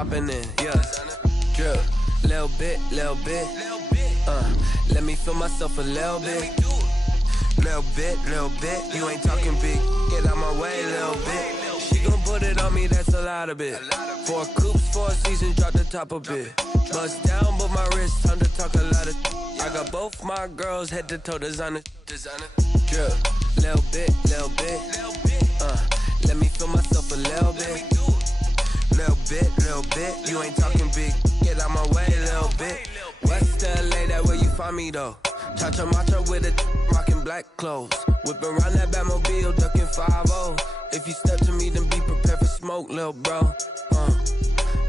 popping in, yeah. Drip, little bit. Let me feel myself a little bit. Little bit. You ain't talking big. Get out my way, little bit. She gon' put it on me, that's a lot of bit. 4 coops, 4 seasons, drop the top a bit. Bust down, but my wrist, time to talk a lot of. I got both my girls head to toe designer. Drip, little bit. Let me feel myself a little bit. Little bit. You ain't talking big. Get out my way, little bit. West LA, that where you find me though. Cha-cha matcha with a rockin' black clothes. Whip around that Batmobile, ducking 5-0. If you step to me, then be prepared for smoke, little bro.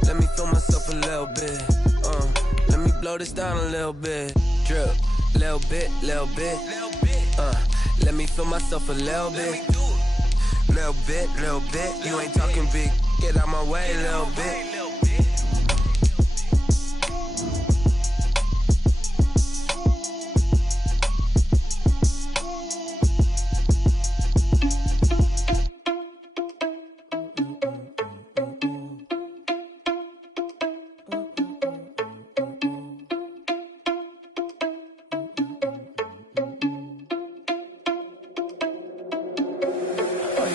Let me feel myself a little bit. Let me blow this down a little bit. Drip, little bit. Let me feel myself a little bit. Little bit. You ain't talking big. Get out my way, little bit.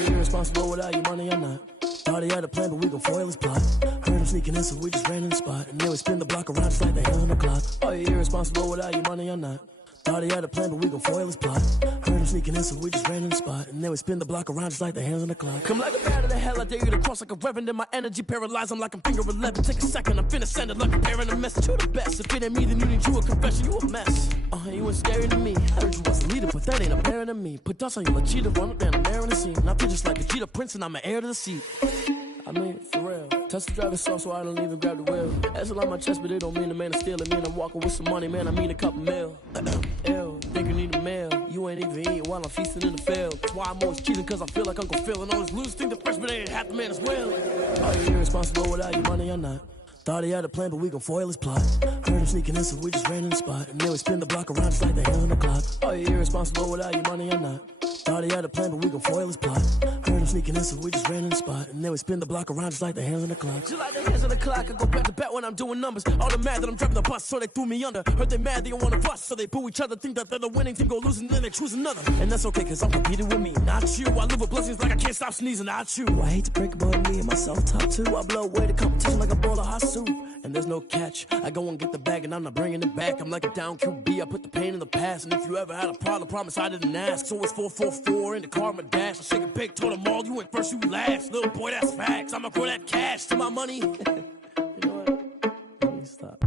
Irresponsible without your money or not. Thought he had a plan, but we gon' foil his plot. Heard him sneaking in, so we just ran in the spot. And then we spin the block around just like the hands on the clock. Are you irresponsible without your money or not? Thought he had a plan, but we gon' foil his plot. Heard him sneaking in, so we just ran in the spot. And then we spin the block around just like the hands on the clock. Come like a bat of the hell, I dare you to cross like a reverend. And my energy paralyzed, I'm like I'm finger 11. Take a second, I'm finna send it like a parent a message. You the best, if it ain't me, then you need you a confession. You a mess, you ain't scary to me. I heard you was a leader, but that ain't apparent to me. Put dust on you like cheetah, run up down the air in the scene. And I feel just like a cheetah prince, and I'm an heir to the seat. I mean, for real. Touch the driver's soft, so I don't even grab the wheel. That's on my chest, but it don't mean the man is stealing. Mean I'm walking with some money, man, I mean a couple mil. Ew, think you need a meal. You ain't even eating while I'm feasting in the field. That's why I'm always cheating, cause I feel like Uncle Phil. And all this losers think the freshman ain't half the man as well. Are you irresponsible without your money or not? Thought he had a plan, but we gon' foil his plot. Heard him sneaking in, so we just ran in the spot. And then we spin the block around just like the hands on the clock. Are you irresponsible without your money or not? Thought he had a plan, but we gon' foil his plot. Heard him sneaking in, so we just ran in the spot. And then we spin the block around just like the hands on the clock. Just like the hands on the clock, I go back to back when I'm doing numbers. All the mad that I'm driving the bus, so they threw me under. Heard they mad, they don't wanna bust, so they boo each other. Think that they're the winning team, go losing, then they choose another. And that's okay, cause I'm competing with me, not you. I live with blessings like I can't stop sneezing, not you. I hate to break it, but me and myself top two. I blow away the competition like a bowl of hot soup. And there's no catch, I go and get the bag and I'm not bringing it back. I'm like a down QB, I put the pain in the past. And if you ever had a problem, promise I didn't ask. So it's 444 in the car, my dash. I shake a big, told them all, you went first, you last. Little boy, that's facts, I'ma grow that cash to my money. You know what, let me stop.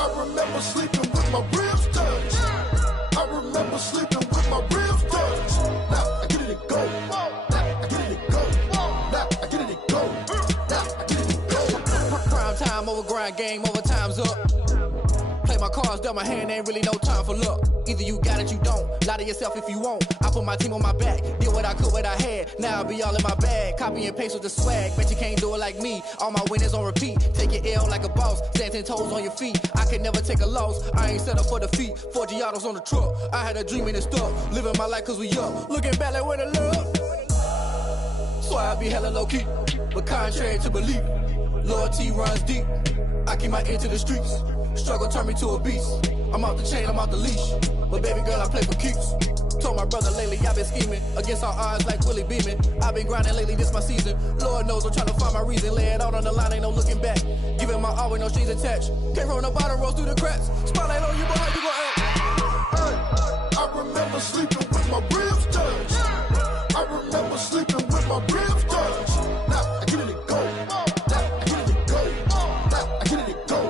I remember sleeping with my ribs touched. I remember sleeping with my ribs touched. Now I get it and go. Now I get it and go. Now I get it and go. Now I get it and go. Prime time over grind game, over time's up. Play my cards, dealt my hand, ain't really no time for luck. Either you got it, you don't. Lie to yourself if you won't. I put my team on my back, did what I could, what I had. Now I'll be all in my bag, copy and paste with the swag. Bet you can't do it like me. All my winners on repeat. Take your L like a boss, stand 10 toes on your feet. I can never take a loss. I ain't set up for defeat. 4 Giottos on the truck. I had a dream and it stuck. Living my life cause we up. Looking back like where the love. So I be hella low key, but contrary to belief, loyalty runs deep. I keep my ear to the streets. Struggle turned me to a beast. I'm off the chain, I'm off the leash. But baby girl, I play for keeps. Told my brother lately, I've been scheming against all odds like Willie Beeman. I've been grinding lately, this my season. Lord knows I'm trying to find my reason. Lay it out on the line, ain't no looking back. Giving my all with no strings attached. Came from the bottom, rose through the cracks. Spotlight on you, boy, how you gon' act? I remember sleeping with my ribs touched. I remember sleeping with my ribs touched. Now I get it and go. Now I get it and go. Now I get it and go.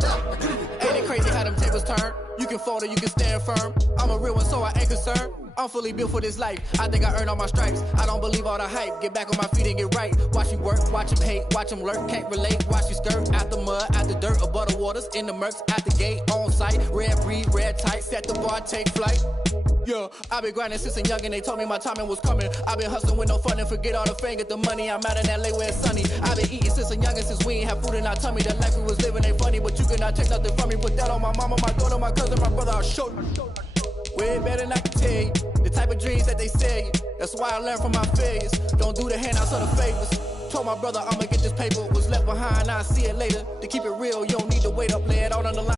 Now I get it and go. Ain't it crazy how them tables turn? You can fold or you can stand firm. I'm a real one, so I ain't concerned. I'm fully built for this life. I think I earned all my stripes. I don't believe all the hype. Get back on my feet and get right. Watch you work, watch him hate, watch him lurk. Can't relate, watch you skirt. Out the mud, out the dirt, above the waters, in the murks, at the gate, on site. Red breed, red tight, set the bar, take flight. Yeah, I been grinding since a youngin', they told me my timing was coming. I been hustling with no fun and forget all the fame, get the money. I'm out in LA where it's sunny. I been eating since a youngin', since we ain't have food in our tummy. The life we was living ain't funny, but you cannot take nothing from me. Put that on my mama, my daughter, my cousin, my brother, I'll show you. Way better than I can tell you. The type of dreams that that they sell you. That's why I learned from my failures. Don't do the handouts or the favors. Told my brother I'ma get this paper. Was left behind, I'll see it later. To keep it real, you don't need to wait up, lay it out on the line.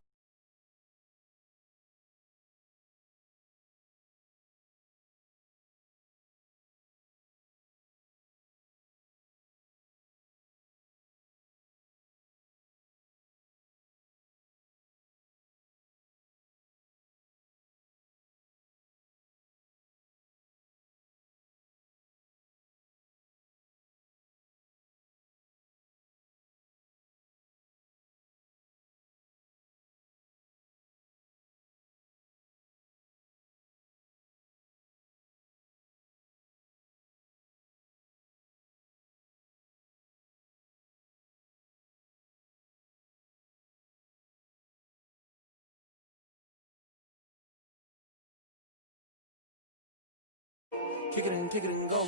Kick it and go.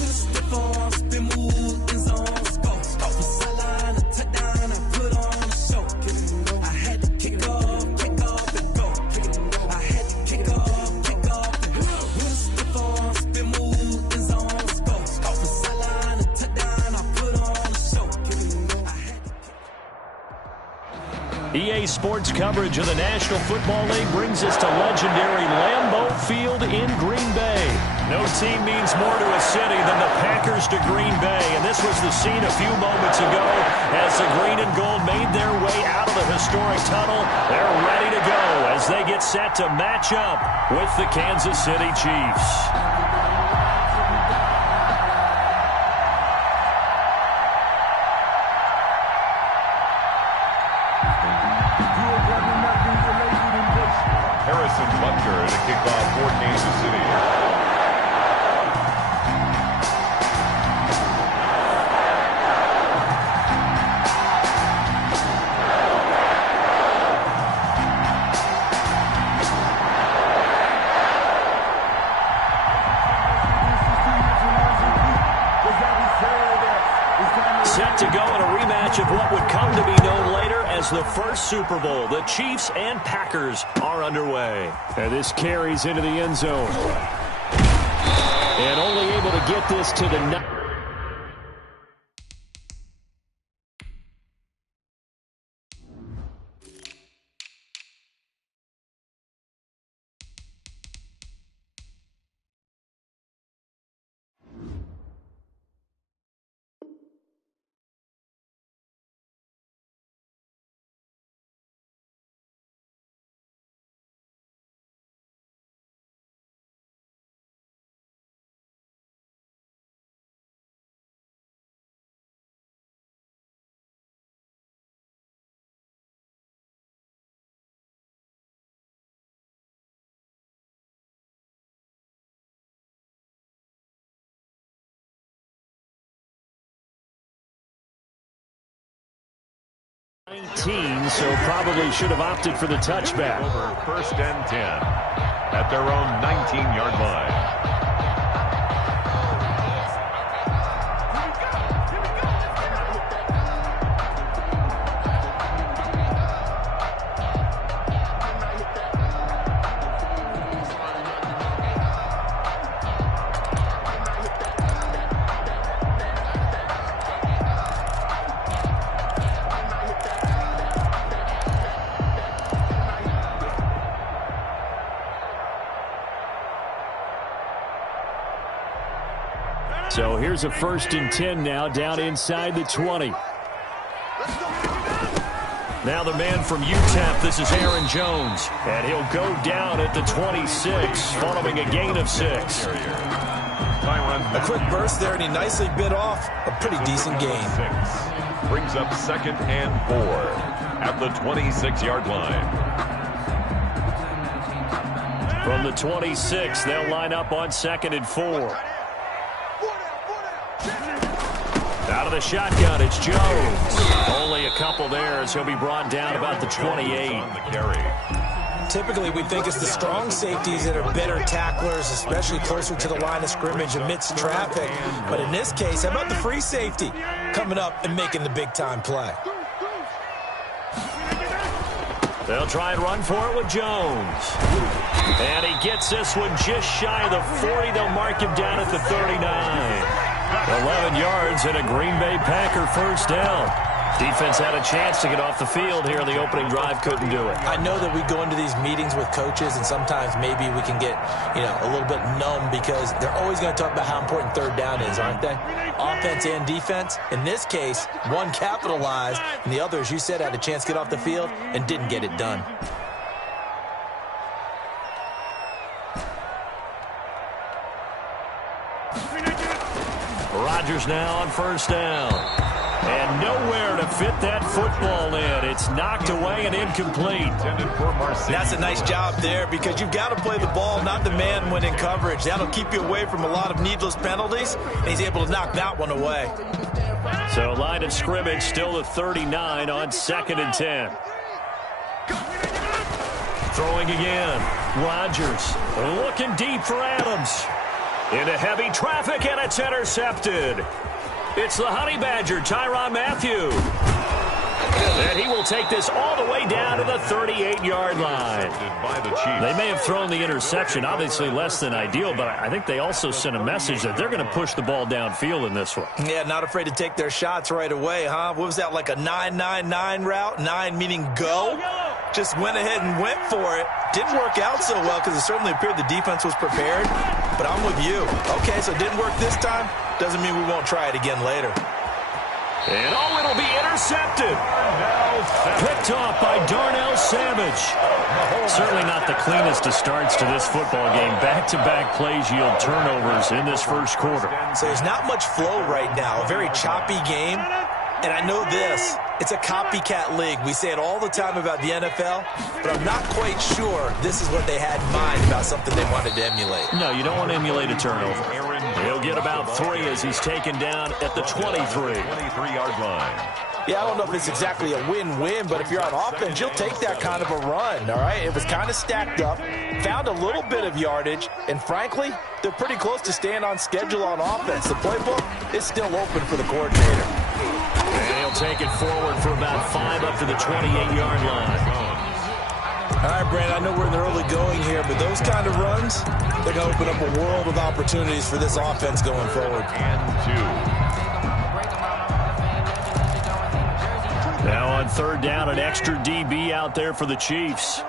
Step on, spin, move, and zones, go. Off the sideline, a touchdown, I put on a show. I had to kick off and go. I had to kick off and go. Step on, spin, move, and zones, go. Off the sideline, a touchdown, I put on a show. I had to EA Sports coverage of the National Football League brings us to legendary Lambeau Field in Green Bay. No team means more to a city than the Packers to Green Bay, and this was the scene a few moments ago as the green and gold made their way out of the historic tunnel. They're ready to go as they get set to match up with the Kansas City Chiefs. Harrison Butker to kick off for Kansas City. Set to go in a rematch of what would come to be known later as the first Super Bowl. The Chiefs and Packers are underway. And this carries into the end zone. And only able to get this to the... So probably should have opted for the touchback. Over 1st and 10 at their own 19-yard line. So here's a 1st and 10 now, down inside the 20. Now the man from UTEP, this is Aaron Jones. And he'll go down at the 26, following a gain of 6. A quick burst there, and he nicely bit off a pretty decent gain. Brings up 2nd and 4 at the 26-yard line. From the 26, they'll line up on 2nd and 4. Out of the shotgun, it's Jones. Only a couple there as he'll be brought down about the 28. Typically, we think it's the strong safeties that are better tacklers, especially closer to the line of scrimmage amidst traffic. But in this case, how about the free safety coming up and making the big-time play? They'll try and run for it with Jones. And he gets this one just shy of the 40. They'll mark him down at the 39. 11 yards and a Green Bay Packer first down. Defense had a chance to get off the field here in the opening drive, couldn't do it. I know that we go into these meetings with coaches, and sometimes maybe we can get, a little bit numb because they're always going to talk about how important third down is, aren't they? Offense and defense. In this case, one capitalized, and the other, as you said, had a chance to get off the field and didn't get it done. Rodgers now on first down. And nowhere to fit that football in. It's knocked away and incomplete. That's a nice job there because you've got to play the ball, not the man when in coverage. That'll keep you away from a lot of needless penalties, and he's able to knock that one away. So line of scrimmage still the 39 on 2nd and 10. Throwing again. Rodgers looking deep for Adams. Into heavy traffic, and it's intercepted. It's the Honey Badger, Tyrann Mathieu. And he will take this all the way down to the 38-yard line. They may have thrown the interception, obviously less than ideal, but I think they also sent a message that they're going to push the ball downfield in this one. Yeah, not afraid to take their shots right away, huh? What was that, like a 9-9-9 route? 9 meaning go? Just went ahead and went for it. Didn't work out so well because it certainly appeared the defense was prepared. But I'm with you. Okay, so it didn't work this time. Doesn't mean we won't try it again later. And it'll be intercepted. Picked off by Darnell Savage. Certainly not the cleanest of starts to this football game. Back-to-back plays yield turnovers in this first quarter. So there's not much flow right now. A very choppy game. And I know this. It's a copycat league. We say it all the time about the NFL, but I'm not quite sure this is what they had in mind about something they wanted to emulate. No, you don't want to emulate a turnover. He'll get about 3 as he's taken down at the 23. 23-yard line. Yeah, I don't know if it's exactly a win-win, but if you're on offense, you'll take that kind of a run, all right? It was kind of stacked up, found a little bit of yardage, and frankly, they're pretty close to staying on schedule on offense. The playbook is still open for the coordinator. And he'll take it forward for about 5 up to the 28-yard line. All right, Brandon, I know we're in the early going here, but those kind of runs, they're going to open up a world of opportunities for this offense going forward. And 2. Now on third down, an extra DB out there for the Chiefs.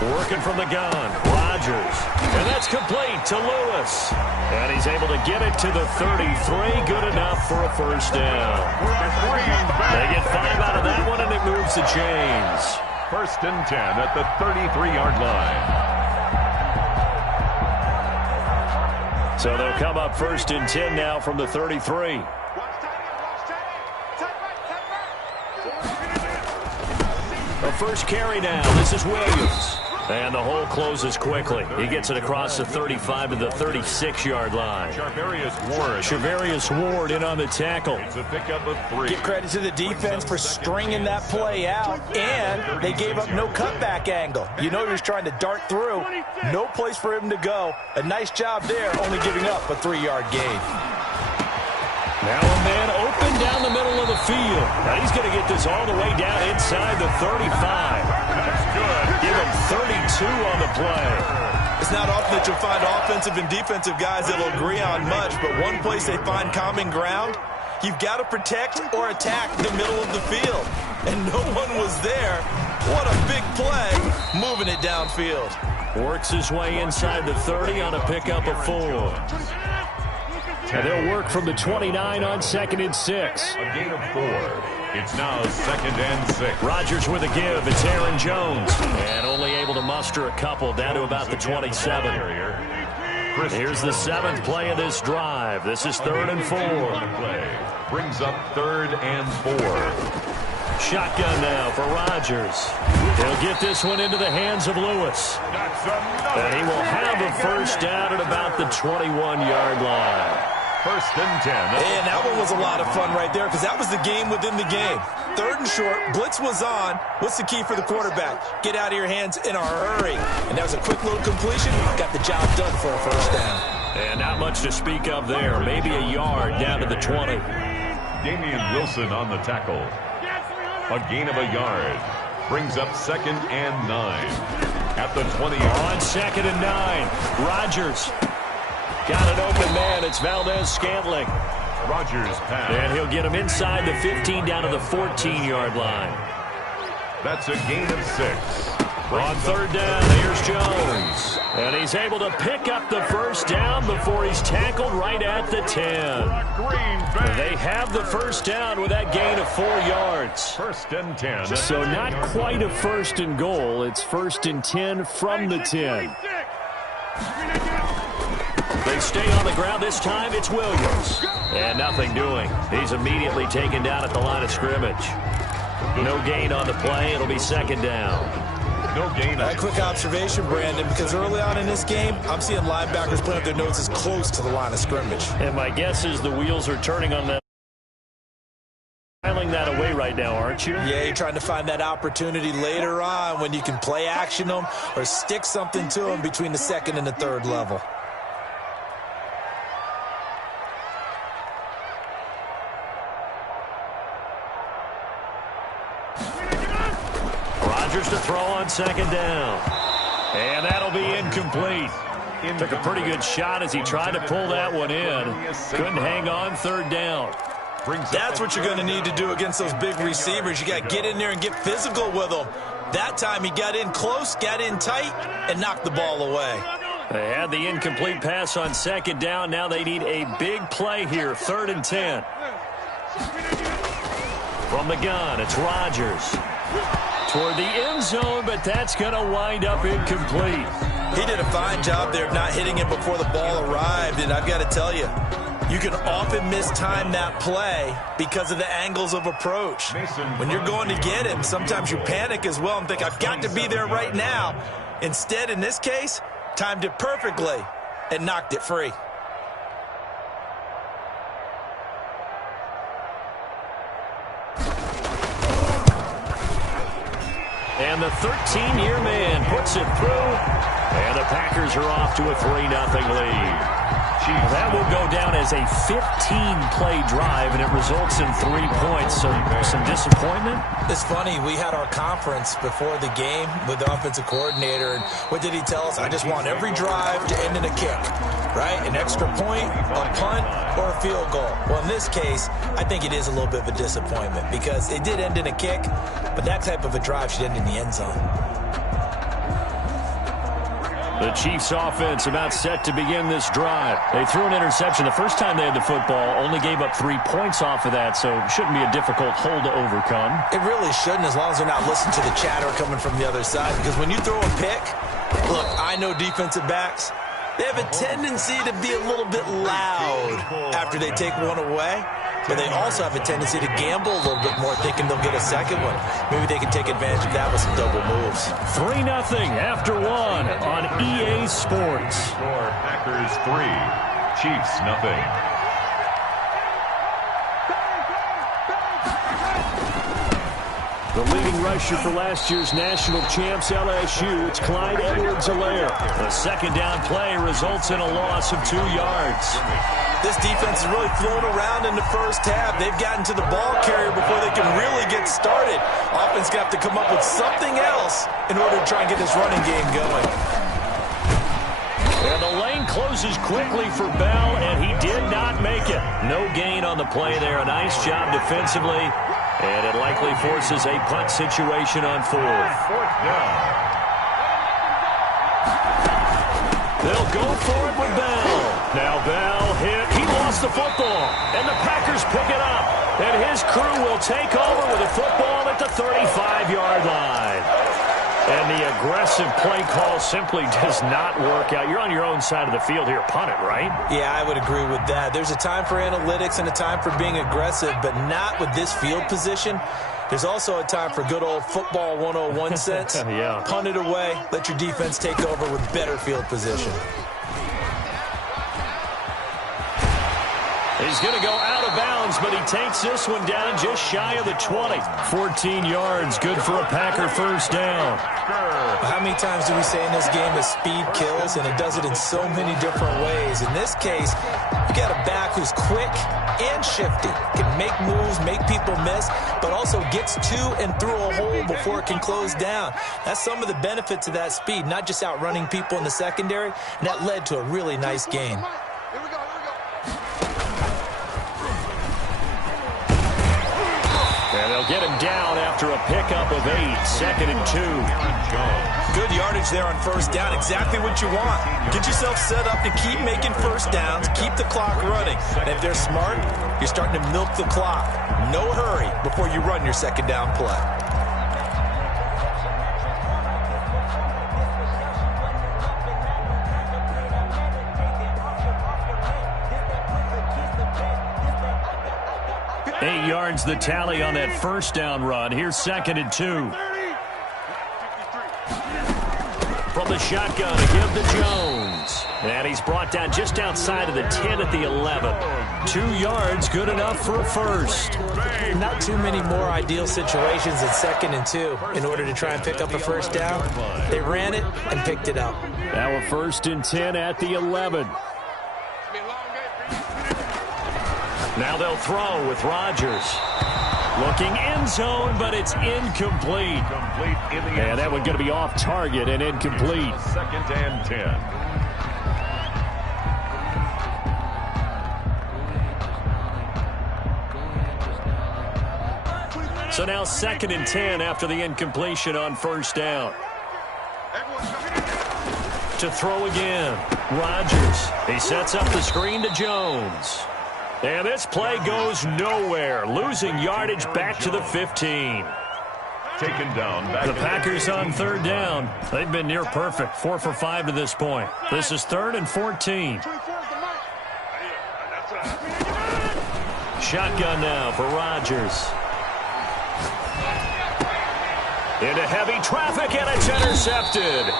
Working from the gun, Rodgers. And that's complete to Lewis. And he's able to get it to the 33. Good enough for a first down. They get 5 out of that one, and it moves the chains. 1st and 10 at the 33-yard line. So they'll come up 1st and 10 now from the 33. The first carry now. This is Williams. And the hole closes quickly. He gets it across the 35 to the 36-yard line. Charvarius Ward in on the tackle. It's a pickup of 3. Give credit to the defense for stringing that play out, and they gave up no cutback angle. You know he was trying to dart through. No place for him to go. A nice job there, only giving up a 3-yard gain. Now a man open down the middle of the field. Now he's going to get this all the way down inside the 35. That's good. Give him 32 on the play. It's not often that you'll find offensive and defensive guys that will agree on much, but one place they find common ground, you've got to protect or attack the middle of the field. And no one was there. What a big play, moving it downfield. Works his way inside the 30 on a pickup of 4. And they'll work from the 29 on 2nd and 6. A gain of 4. It's now 2nd and 6. Rodgers with a give. It's Aaron Jones. And only able to muster a couple down to about the 27. Here's the 7th play of this drive. This is 3rd and 4. Brings up 3rd and 4. Shotgun now for Rodgers. He'll get this one into the hands of Lewis. And he will have a first down at about the 21-yard line. 1st and 10. And that one was a lot of fun right there because that was the game within the game. 3rd and short, blitz was on. What's the key for the quarterback? Get out of your hands in a hurry. And that was a quick little completion. Got the job done for a first down. And not much to speak of there. Maybe a yard down to the 20. Damian Wilson on the tackle. A gain of a yard. Brings up 2nd and 9. At the 20. On 2nd and 9. Rodgers. Got an open man. It's Valdez-Scantling. Rodgers pass. And he'll get him inside the 15 down to the 14-yard line. That's a gain of 6. On 3rd down, here's Jones. And he's able to pick up the first down before he's tackled right at the 10. They have the first down with that gain of 4 yards. 1st and 10. So not quite a 1st and goal. It's 1st and 10 from the 10. They stay on the ground. This time it's Williams. And nothing doing. He's immediately taken down at the line of scrimmage. No gain on the play. It'll be 2nd down. No gain. A quick observation, Brandon, because early on in this game, I'm seeing linebackers putting up their noses close to the line of scrimmage. And my guess is the wheels are turning on that. Filing that away right now, aren't you? Yeah, you're trying to find that opportunity later on when you can play action them or stick something to them between the 2nd and the 3rd level. Rodgers to throw on 2nd down. And that'll be incomplete. Took a pretty good shot as he tried to pull that one in. Couldn't hang on 3rd down. That's what you're going to need to do against those big receivers. You got to get in there and get physical with them. That time he got in close, got in tight, and knocked the ball away. They had the incomplete pass on 2nd down. Now they need a big play here, 3rd and 10. From the gun, it's Rodgers. Toward the end zone, but that's going to wind up incomplete. He did a fine job there of not hitting it before the ball arrived, and I've got to tell you, you can often mistime that play because of the angles of approach. When you're going to get him, sometimes you panic as well and think, I've got to be there right now. Instead, in this case, timed it perfectly and knocked it free. And the 13-year man puts it through, and the Packers are off to a 3-0 lead. That will go down as a 15-play drive, and it results in 3 points. So some disappointment? It's funny. We had our conference before the game with the offensive coordinator, and what did he tell us? I just want every drive to end in a kick, right? An extra point, a punt, or a field goal. Well, in this case, I think it is a little bit of a disappointment because it did end in a kick, but that type of a drive should end in the end zone. The Chiefs offense about set to begin this drive. They threw an interception the first time they had the football, only gave up 3 points off of that, so it shouldn't be a difficult hole to overcome. It really shouldn't, as long as they're not listening to the chatter coming from the other side, because when you throw a pick, look, I know defensive backs, they have a tendency to be a little bit loud after they take one away. But they also have a tendency to gamble a little bit more, thinking they'll get a second one. Maybe they can take advantage of that with some double moves. 3-0 after 1 on EA Sports. Score Packers 3, Chiefs 0. The leading rusher for last year's national champs, LSU, it's Clyde Edwards-Helaire. The 2nd down play results in a loss of 2 yards. This defense is really flown around in the first half. They've gotten to the ball carrier before they can really get started. Offense got to come up with something else in order to try and get this running game going. And the lane closes quickly for Bell, and he did not make it. No gain on the play there. A nice job defensively, and it likely forces a punt situation on 4th. 4th down. They'll go for it with Bell. Now Bell hit. He lost the football, and the Packers pick it up. And his crew will take over with the football at the 35-yard line. And the aggressive play call simply does not work out. You're on your own side of the field here. Punt it, right? Yeah, I would agree with that. There's a time for analytics and a time for being aggressive, but not with this field position. There's also a time for good old football 101 sense. Yeah. Punt it away. Let your defense take over with better field position. He's going to go out of bounds, but he takes this one down just shy of the 20. 14 yards, good for a Packer first down. How many times do we say in this game that speed kills, and it does it in so many different ways? In this case, you got a back who's quick and shifty, can make moves, make people miss, but also gets to and through a hole before it can close down. That's some of the benefits of that speed, not just outrunning people in the secondary, and that led to a really nice game. And they'll get him down after a pickup of 8, 2nd and 2. Good yardage there on first down, exactly what you want. Get yourself set up to keep making first downs, keep the clock running. And if they're smart, you're starting to milk the clock. No hurry before you run your second down play. Eight yards the tally on that first down run. Here's 2nd and 2. From the shotgun to give to Jones. And he's brought down just outside of the 10 at the 11. 2 yards, good enough for a first. Not too many more ideal situations than 2nd and 2 in order to try and pick up a first down. They ran it and picked it up. Now a 1st and 10 at the 11. Now they'll throw with Rodgers. Looking end zone, but it's incomplete. And that one going to be off target and incomplete. 2nd and 10. So now 2nd and 10 after the incompletion on first down. To throw again. Rodgers. He sets up the screen to Jones. And this play goes nowhere. Losing yardage back to the 15. Taken down. The Packers on 3rd down. They've been near perfect. 4 for 5 to this point. This is 3rd and 14. Shotgun now for Rodgers. Into heavy traffic, and it's intercepted.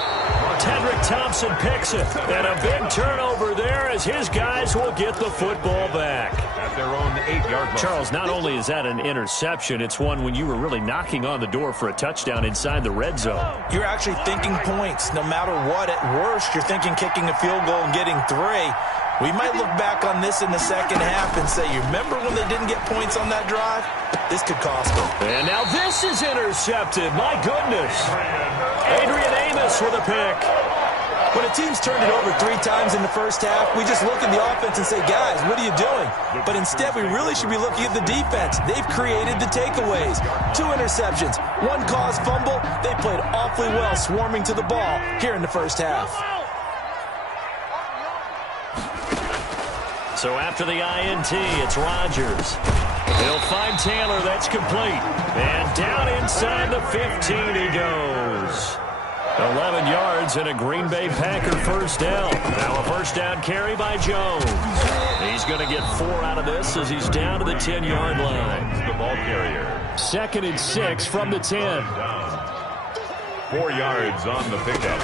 Tedrick Thompson picks it. And a big turnover there as his guys will get the football back. At their own 8-yard line. Charles, not only is that an interception, it's one when you were really knocking on the door for a touchdown inside the red zone. You're actually thinking points no matter what. At worst, you're thinking kicking a field goal and getting 3. We might look back on this in the second half and say, you remember when they didn't get points on that drive? This could cost them. And now this is intercepted. My goodness. Adrian Amos with a pick. When a team's turned it over 3 times in the first half, we just look at the offense and say, guys, what are you doing? But instead, we really should be looking at the defense. They've created the takeaways. 2 interceptions, 1 caused fumble. They played awfully well swarming to the ball here in the first half. So after the INT, it's Rodgers. He'll find Taylor. That's complete. And down inside the 15 he goes. 11 yards and a Green Bay Packer first down. Now a first down carry by Jones. He's going to get 4 out of this as he's down to the 10-yard line. The ball carrier. 2nd and 6 from the 10. 4 yards on the pickup.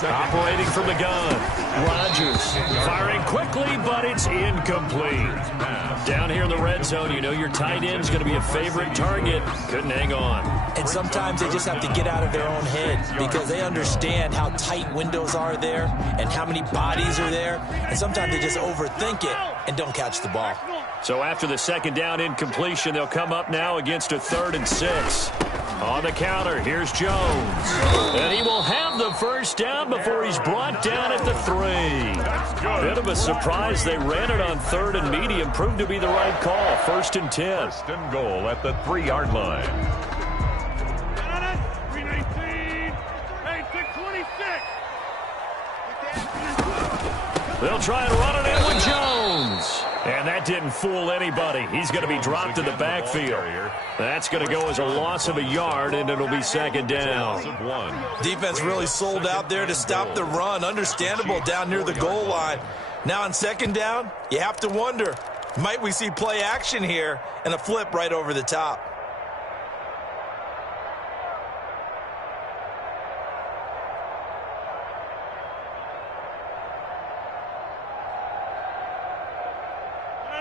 Operating from the gun. Rodgers firing quickly, but it's incomplete. Down here in the red zone, you know your tight end's going to be a favorite target. Couldn't hang on. And sometimes they just have to get out of their own head because they understand how tight windows are there and how many bodies are there. And sometimes they just overthink it and don't catch the ball. So after the 2nd down incompletion, they'll come up now against a 3rd and 6. On the counter, here's Jones. And he will have the first down before he's brought down at the 3. Bit of a surprise. They ran it on 3rd and medium. Proved to be the right call. 1st and 10. 1st and goal at the 3-yard line. They'll try and run it in with Jones. And that didn't fool anybody. He's going to be dropped in the backfield. That's going to go as a loss of a yard, and it'll be 2nd down. Defense really sold out there to stop the run. Understandable down near the goal line. Now on 2nd down, you have to wonder, might we see play action here and a flip right over the top?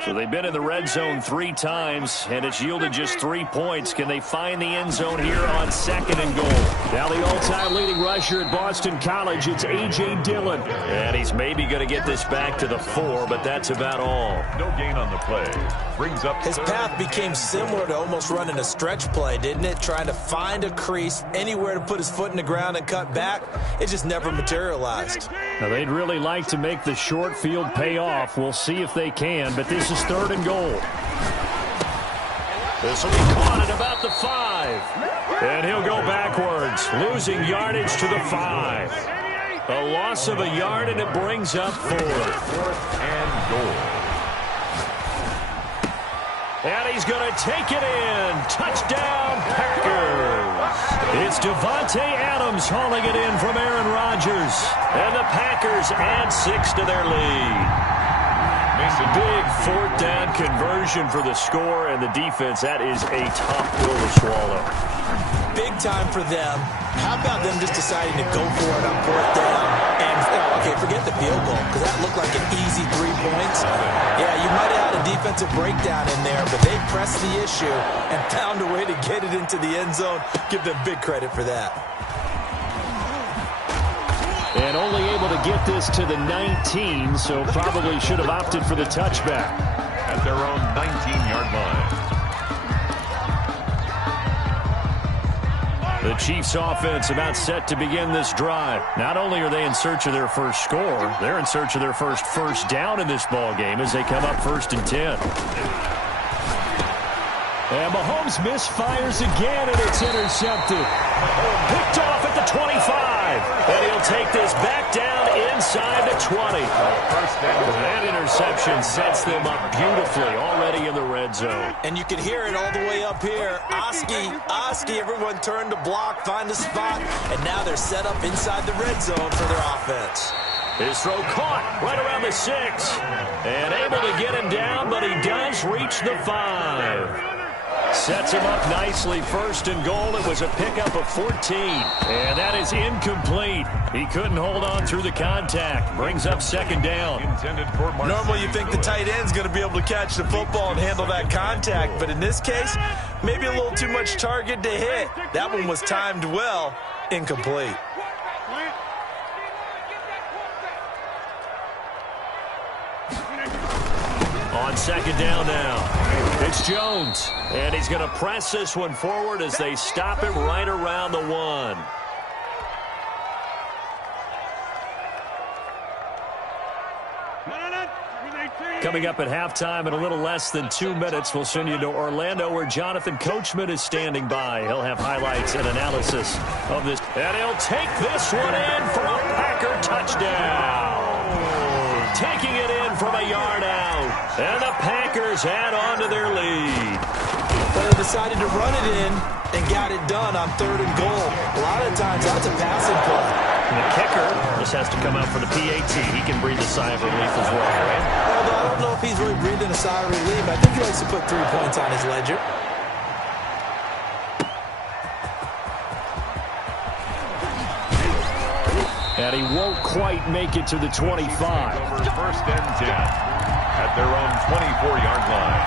So they've been in the red zone 3 times, and it's yielded just 3 points. Can they find the end zone here on 2nd and goal? Now the all-time leading rusher at Boston College, it's A.J. Dillon. And he's maybe going to get this back to the 4, but that's about all. No gain on the play. Brings up his path became similar to almost running a stretch play, didn't it? Trying to find a crease, anywhere to put his foot in the ground and cut back. It just never materialized. Now they'd really like to make the short field pay off. We'll see if they can, but this is 3rd and goal. This will be caught at about the 5. And he'll go backwards, losing yardage to the 5. A loss of a yard, and it brings up 4th. 4th and goal. And he's going to take it in. Touchdown, Packers. It's Devontae Adams hauling it in from Aaron Rodgers. And the Packers add 6 to their lead. Big 4th down conversion for the score, and the defense, that is a tough pill to swallow. Big time for them. How about them just deciding to go for it on 4th down? And, okay, forget the field goal, because that looked like an easy 3 points. Yeah, you might have had a defensive breakdown in there, but they pressed the issue and found a way to get it into the end zone. Give them big credit for that. And only able to get this to the 19, so probably should have opted for the touchback. At their own 19-yard line. The Chiefs offense about set to begin this drive. Not only are they in search of their first score, they're in search of their first down in this ball game as they come up 1st and 10. And Mahomes misfires again, and it's intercepted. Picked off at the 25. And he'll take this back down inside the 20. That interception sets them up beautifully already in the red zone. And you can hear it all the way up here. Oski, everyone turned to block, find a spot, and now they're set up inside the red zone for their offense. His throw caught right around the 6. And able to get him down, but he does reach the 5. Sets him up nicely. 1st and goal. It was a pickup of 14. And that is incomplete. He couldn't hold on through the contact. Brings up 2nd down. Normally you think the tight end's going to be able to catch the football and handle that contact. But in this case, maybe a little too much target to hit. That one was timed well. Incomplete. On 2nd down now. It's Jones, and he's going to press this one forward as they stop him right around the 1. Coming up at halftime in a little less than 2 minutes, we'll send you to Orlando where Jonathan Coachman is standing by. He'll have highlights and analysis of this. And he'll take this one in for a Packer touchdown. Taking it in from a yard out. And the Packers add on to their lead. But they decided to run it in and got it done on 3rd and goal. A lot of times that's a passing play. And the kicker just has to come out for the PAT. He can breathe a sigh of relief as well, right? Although I don't know if he's really breathing a sigh of relief. I think he likes to put 3 points on his ledger. And he won't quite make it to the 25. 1st and 10 at their own 24-yard line.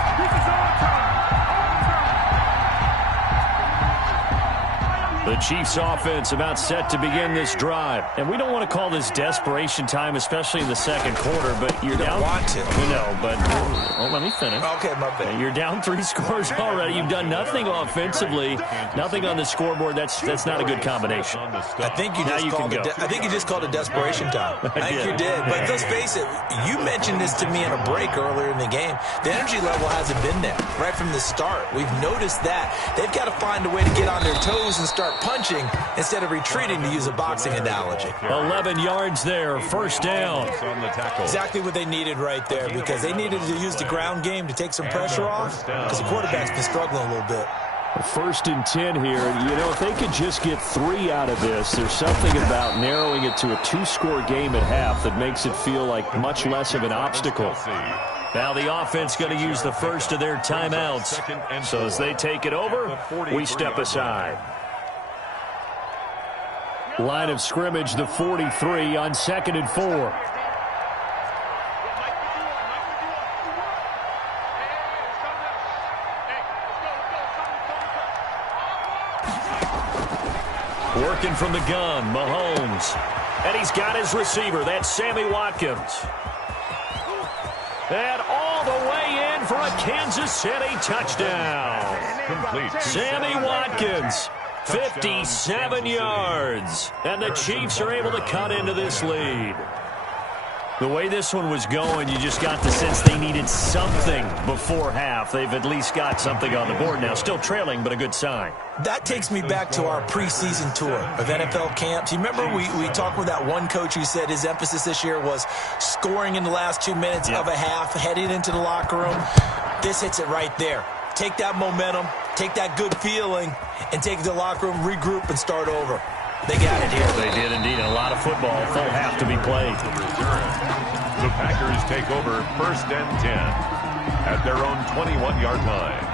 The Chiefs offense about set to begin this drive. And we don't want to call this desperation time, especially in the 2nd quarter, but you're down. You don't want to. No, but let me finish. Okay, my bad. You're down 3 scores already. You've done nothing offensively, nothing on the scoreboard. That's not a good combination. I think you just called it desperation time. I think you did. But let's face it, you mentioned this to me in a break earlier in the game. The energy level hasn't been there right from the start. We've noticed that. They've got to find a way to get on their toes and start punching instead of retreating, to use a boxing analogy. 11 yards there, 1st down. Exactly what they needed right there, because they needed to use the ground game to take some pressure off, because the quarterback's been struggling a little bit. 1st and 10 here. You know, if they could just get 3 out of this, there's something about narrowing it to a 2-score game at half that makes it feel like much less of an obstacle. Now the offense going to use the first of their timeouts. So as they take it over, we step aside. Line of scrimmage, the 43 on 2nd and 4. working from the gun, Mahomes. And he's got his receiver. That's Sammy Watkins. And all the way in for a Kansas City touchdown. Sammy Watkins, 57 yards. And the Chiefs are able to cut into this lead. The way this one was going, you just got the sense they needed something before half. They've at least got something on the board now. Still trailing, but a good sign. That takes me back to our preseason tour of NFL camps. You remember we talked with that one coach who said his emphasis this year was scoring in the last 2 minutes of a half, heading into the locker room. This hits it right there. Take that momentum, take that good feeling, and take it to the locker room, regroup, and start over. They got it here. They did indeed. A lot of football. Full half to be played. The Packers take over 1st and 10 at their own 21-yard line.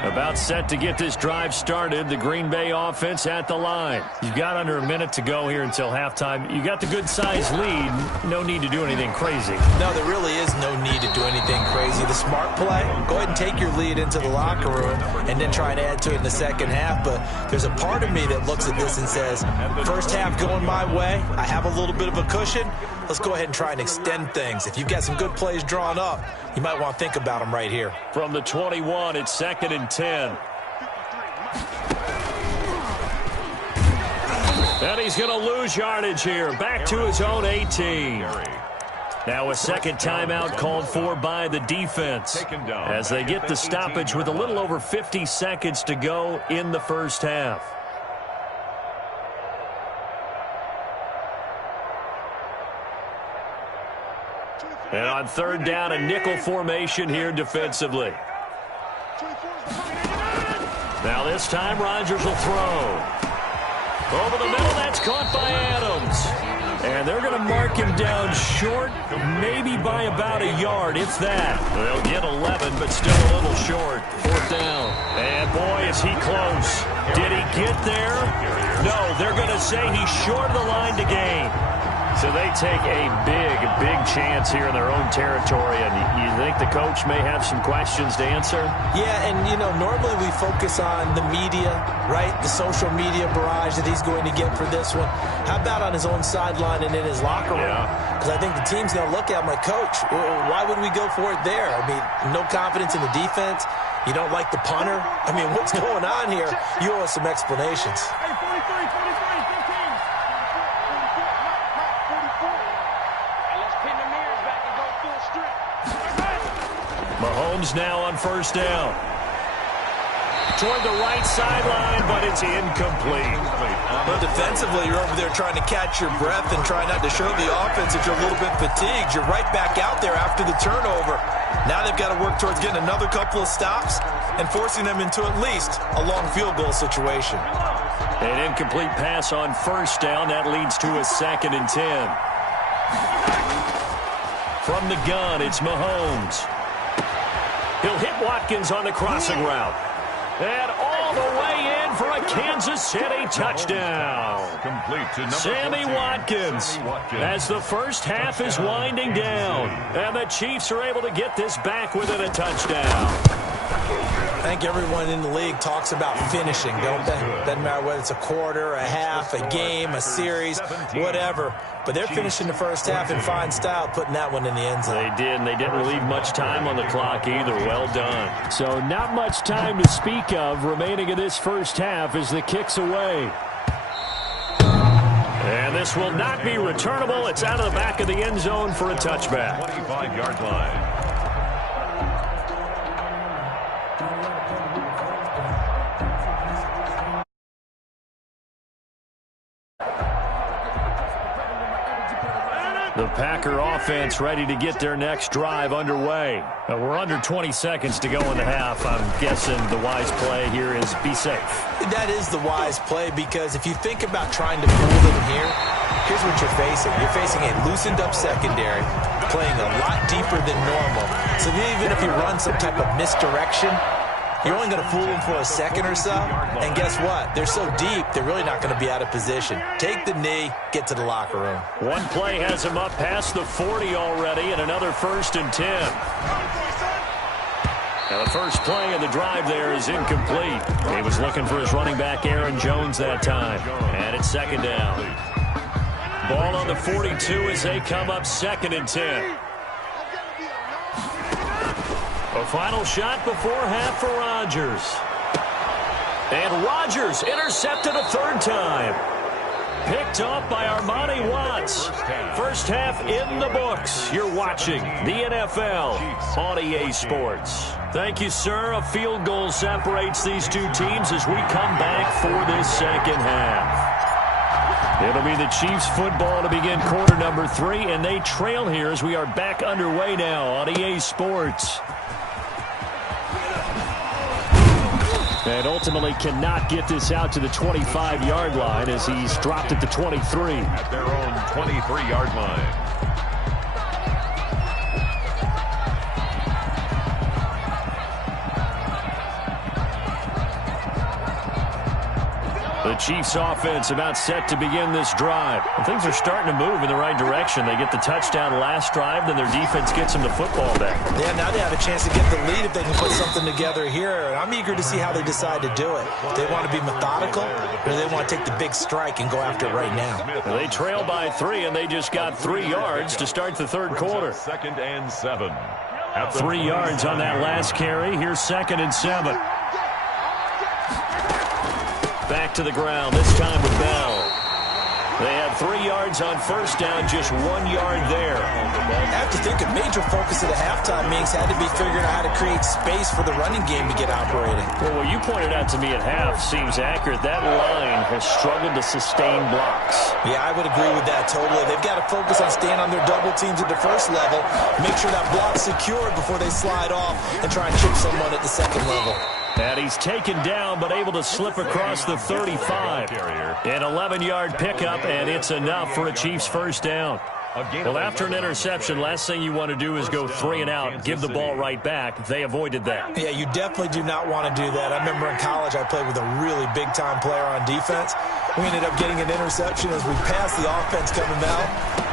About set to get this drive started. The Green Bay offense at the line. You've got under a minute to go here until halftime. You got the good-sized lead. No need to do anything crazy. No, there really is no need to do anything crazy. The smart play, go ahead and take your lead into the locker room and then try and add to it in the second half. But there's a part of me that looks at this and says, first half going my way. I have a little bit of a cushion. Let's go ahead and try and extend things. If you've got some good plays drawn up, you might want to think about them right here. From the 21, it's 2nd and 10. And he's going to lose yardage here. Back to his own 18. Now a second timeout called for by the defense as they get the stoppage with a little over 50 seconds to go in the first half. And on 3rd down, a nickel formation here defensively. Now this time, Rodgers will throw. Over the middle, that's caught by Adams. And they're going to mark him down short, maybe by about a yard, if that. They'll get 11, but still a little short. 4th down. And boy, is he close. Did he get there? No, they're going to say he's short of the line to gain. So they take a big chance here in their own territory. And you think the coach may have some questions to answer? Yeah, and, you know, normally we focus on the media, right? The social media barrage that he's going to get for this one. How about on his own sideline and in his locker room? Because I think the team's going to look at him like, Coach, why would we go for it there? I mean, no confidence in the defense. You don't like the punter? I mean, what's going on here? You owe us some explanations. Hey, 43, 15. Mahomes now on 1st down. Toward the right sideline, but it's incomplete. Well, defensively, you're over there trying to catch your breath and try not to show the offense that you're a little bit fatigued. You're right back out there after the turnover. Now they've got to work towards getting another couple of stops and forcing them into at least a long field goal situation. An incomplete pass on 1st down. That leads to a 2nd and 10. From the gun, it's Mahomes. He'll hit Watkins on the crossing route. And all the way in for a Kansas City touchdown. Sammy Watkins as the first half is winding down. And the Chiefs are able to get this back within a touchdown. I think everyone in the league talks about finishing, don't they? Doesn't matter whether it's a quarter, a half, a game, a series, whatever. But they're finishing the first half in fine style, putting that one in the end zone. They did, and they didn't leave much time on the clock either. Well done. So not much time to speak of remaining in this first half as the kick's away. And this will not be returnable. It's out of the back of the end zone for a touchback. 25-yard line. The Packer offense ready to get their next drive underway. We're under 20 seconds to go in the half. I'm guessing the wise play here is be safe. That is the wise play, because if you think about trying to fool them here, here's what you're facing. You're facing a loosened up secondary, playing a lot deeper than normal. So even if you run some type of misdirection, you're only going to fool them for a second or so. And guess what? They're so deep, they're really not going to be out of position. Take the knee, get to the locker room. One play has him up past the 40 already, and another 1st and 10. Now the first play of the drive there is incomplete. He was looking for his running back, Aaron Jones, that time. And it's second down. Ball on the 42 as they come up 2nd and 10. A final shot before half for Rodgers. And Rodgers intercepted a 3rd time. Picked off by Armani Watts. First half in the books. You're watching the NFL on EA Sports. Thank you, sir. A field goal separates these two teams as we come back for this second half. It'll be the Chiefs football to begin quarter number 3, and they trail here as we are back underway now on EA Sports. And ultimately cannot get this out to the 25-yard line as he's dropped at the 23. At their own 23-yard line. The Chiefs offense about set to begin this drive. And things are starting to move in the right direction. They get the touchdown last drive, then their defense gets them the football back. Yeah, now they have a chance to get the lead if they can put something together here. And I'm eager to see how they decide to do it. They want to be methodical, or they want to take the big strike and go after it right now. Well, they trail by 3, and they just got 3 yards to start the 3rd quarter. 2nd and 7. 3 yards on that last carry. Here's 2nd and 7. Back to the ground, this time with Bell. They had 3 yards on first down, just 1 yard there. I have to think a major focus of the halftime meetings had to be figuring out how to create space for the running game to get operating. Well, what you pointed out to me at half seems accurate. That line has struggled to sustain blocks. Yeah, I would agree with that totally. They've got to focus on staying on their double teams at the first level, make sure that block's secured before they slide off and try and chip someone at the second level. And he's taken down, but able to slip across the 35. An 11-yard pickup, and it's enough for a Chiefs first down. Well, after an interception, last thing you want to do is go 3 and out, give the ball right back. They avoided that. Yeah, you definitely do not want to do that. I remember in college I played with a really big-time player on defense. We ended up getting an interception as we passed the offense coming out.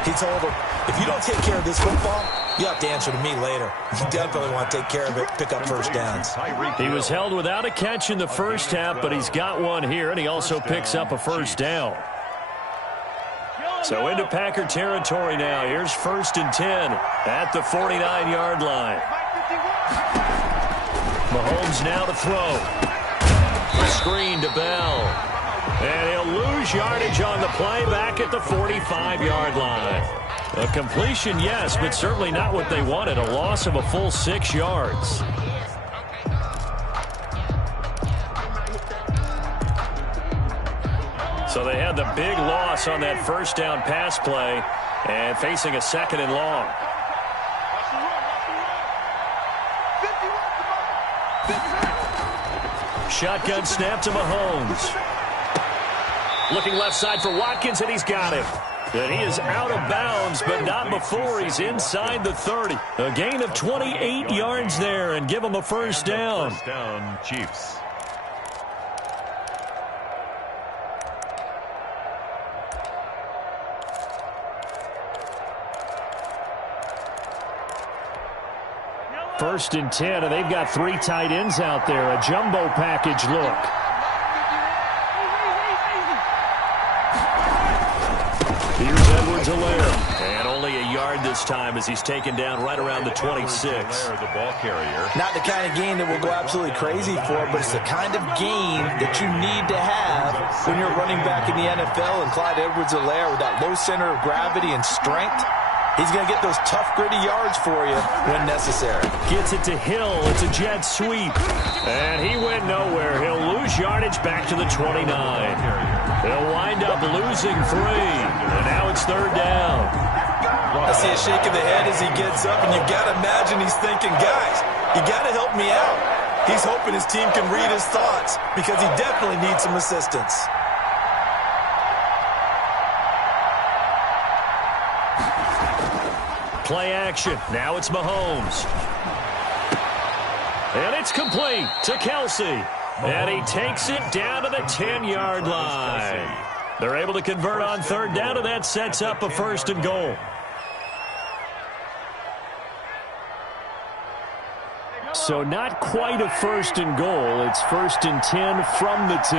He told him, if you don't take care of this football, you have to answer to me later. You definitely want to take care of it, pick up first downs. He was held without a catch in the first half, but he's got one here, and he also picks up a first down. So into Packer territory now. Here's 1st and 10 at the 49-yard line. Mahomes now to throw. Screen to Bell. And he'll lose yardage on the play back at the 45-yard line. A completion, yes, but certainly not what they wanted. A loss of a full 6 yards. So they had the big loss on that first down pass play and facing a 2nd and long. Shotgun snap to Mahomes. Looking left side for Watkins, and he's got him. And he is out of bounds, but not before he's inside the 30. A gain of 28 yards there, and give him a first down. First down, Chiefs. First and 10, and they've got 3 tight ends out there. A jumbo package look. Here's Edwards-Helaire. And only a yard this time as he's taken down right around the 26. The ball carrier. Not the kind of game that we'll go absolutely crazy for, but it's the kind of game that you need to have when you're running back in the NFL. And Clyde Edwards-Helaire with that low center of gravity and strength, he's going to get those tough, gritty yards for you when necessary. Gets it to Hill. It's a jet sweep. And he went nowhere. He'll lose yardage back to the 29. They'll wind up losing 3. And now it's 3rd down. I see a shake of the head as he gets up, and you've got to imagine he's thinking, guys, you got to help me out. He's hoping his team can read his thoughts because he definitely needs some assistance. Play action. Now it's Mahomes. And it's complete to Kelsey. And he takes it down to the 10-yard line. They're able to convert on 3rd down, and that sets up a 1st and goal. So not quite a first and goal. It's 1st and 10 from the 10.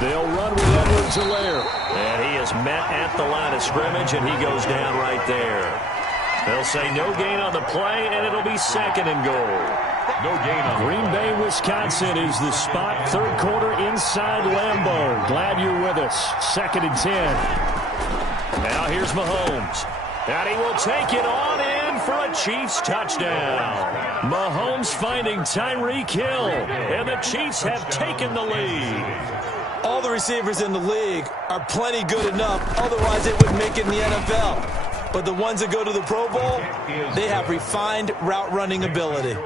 They'll run with Edwards-Helaire. And he is met at the line of scrimmage, and he goes down right there. They'll say no gain on the play, and it'll be 2nd and goal. No gain on Green Bay, Wisconsin is the spot. 3rd quarter inside Lambeau. Glad you're with us. 2nd and 10. Now here's Mahomes. And he will take it on in for a Chiefs touchdown. Mahomes finding Tyreek Hill. And the Chiefs have taken the lead. All the receivers in the league are plenty good enough. Otherwise, they wouldn't make it in the NFL. But the ones that go to the Pro Bowl, they have refined route running ability.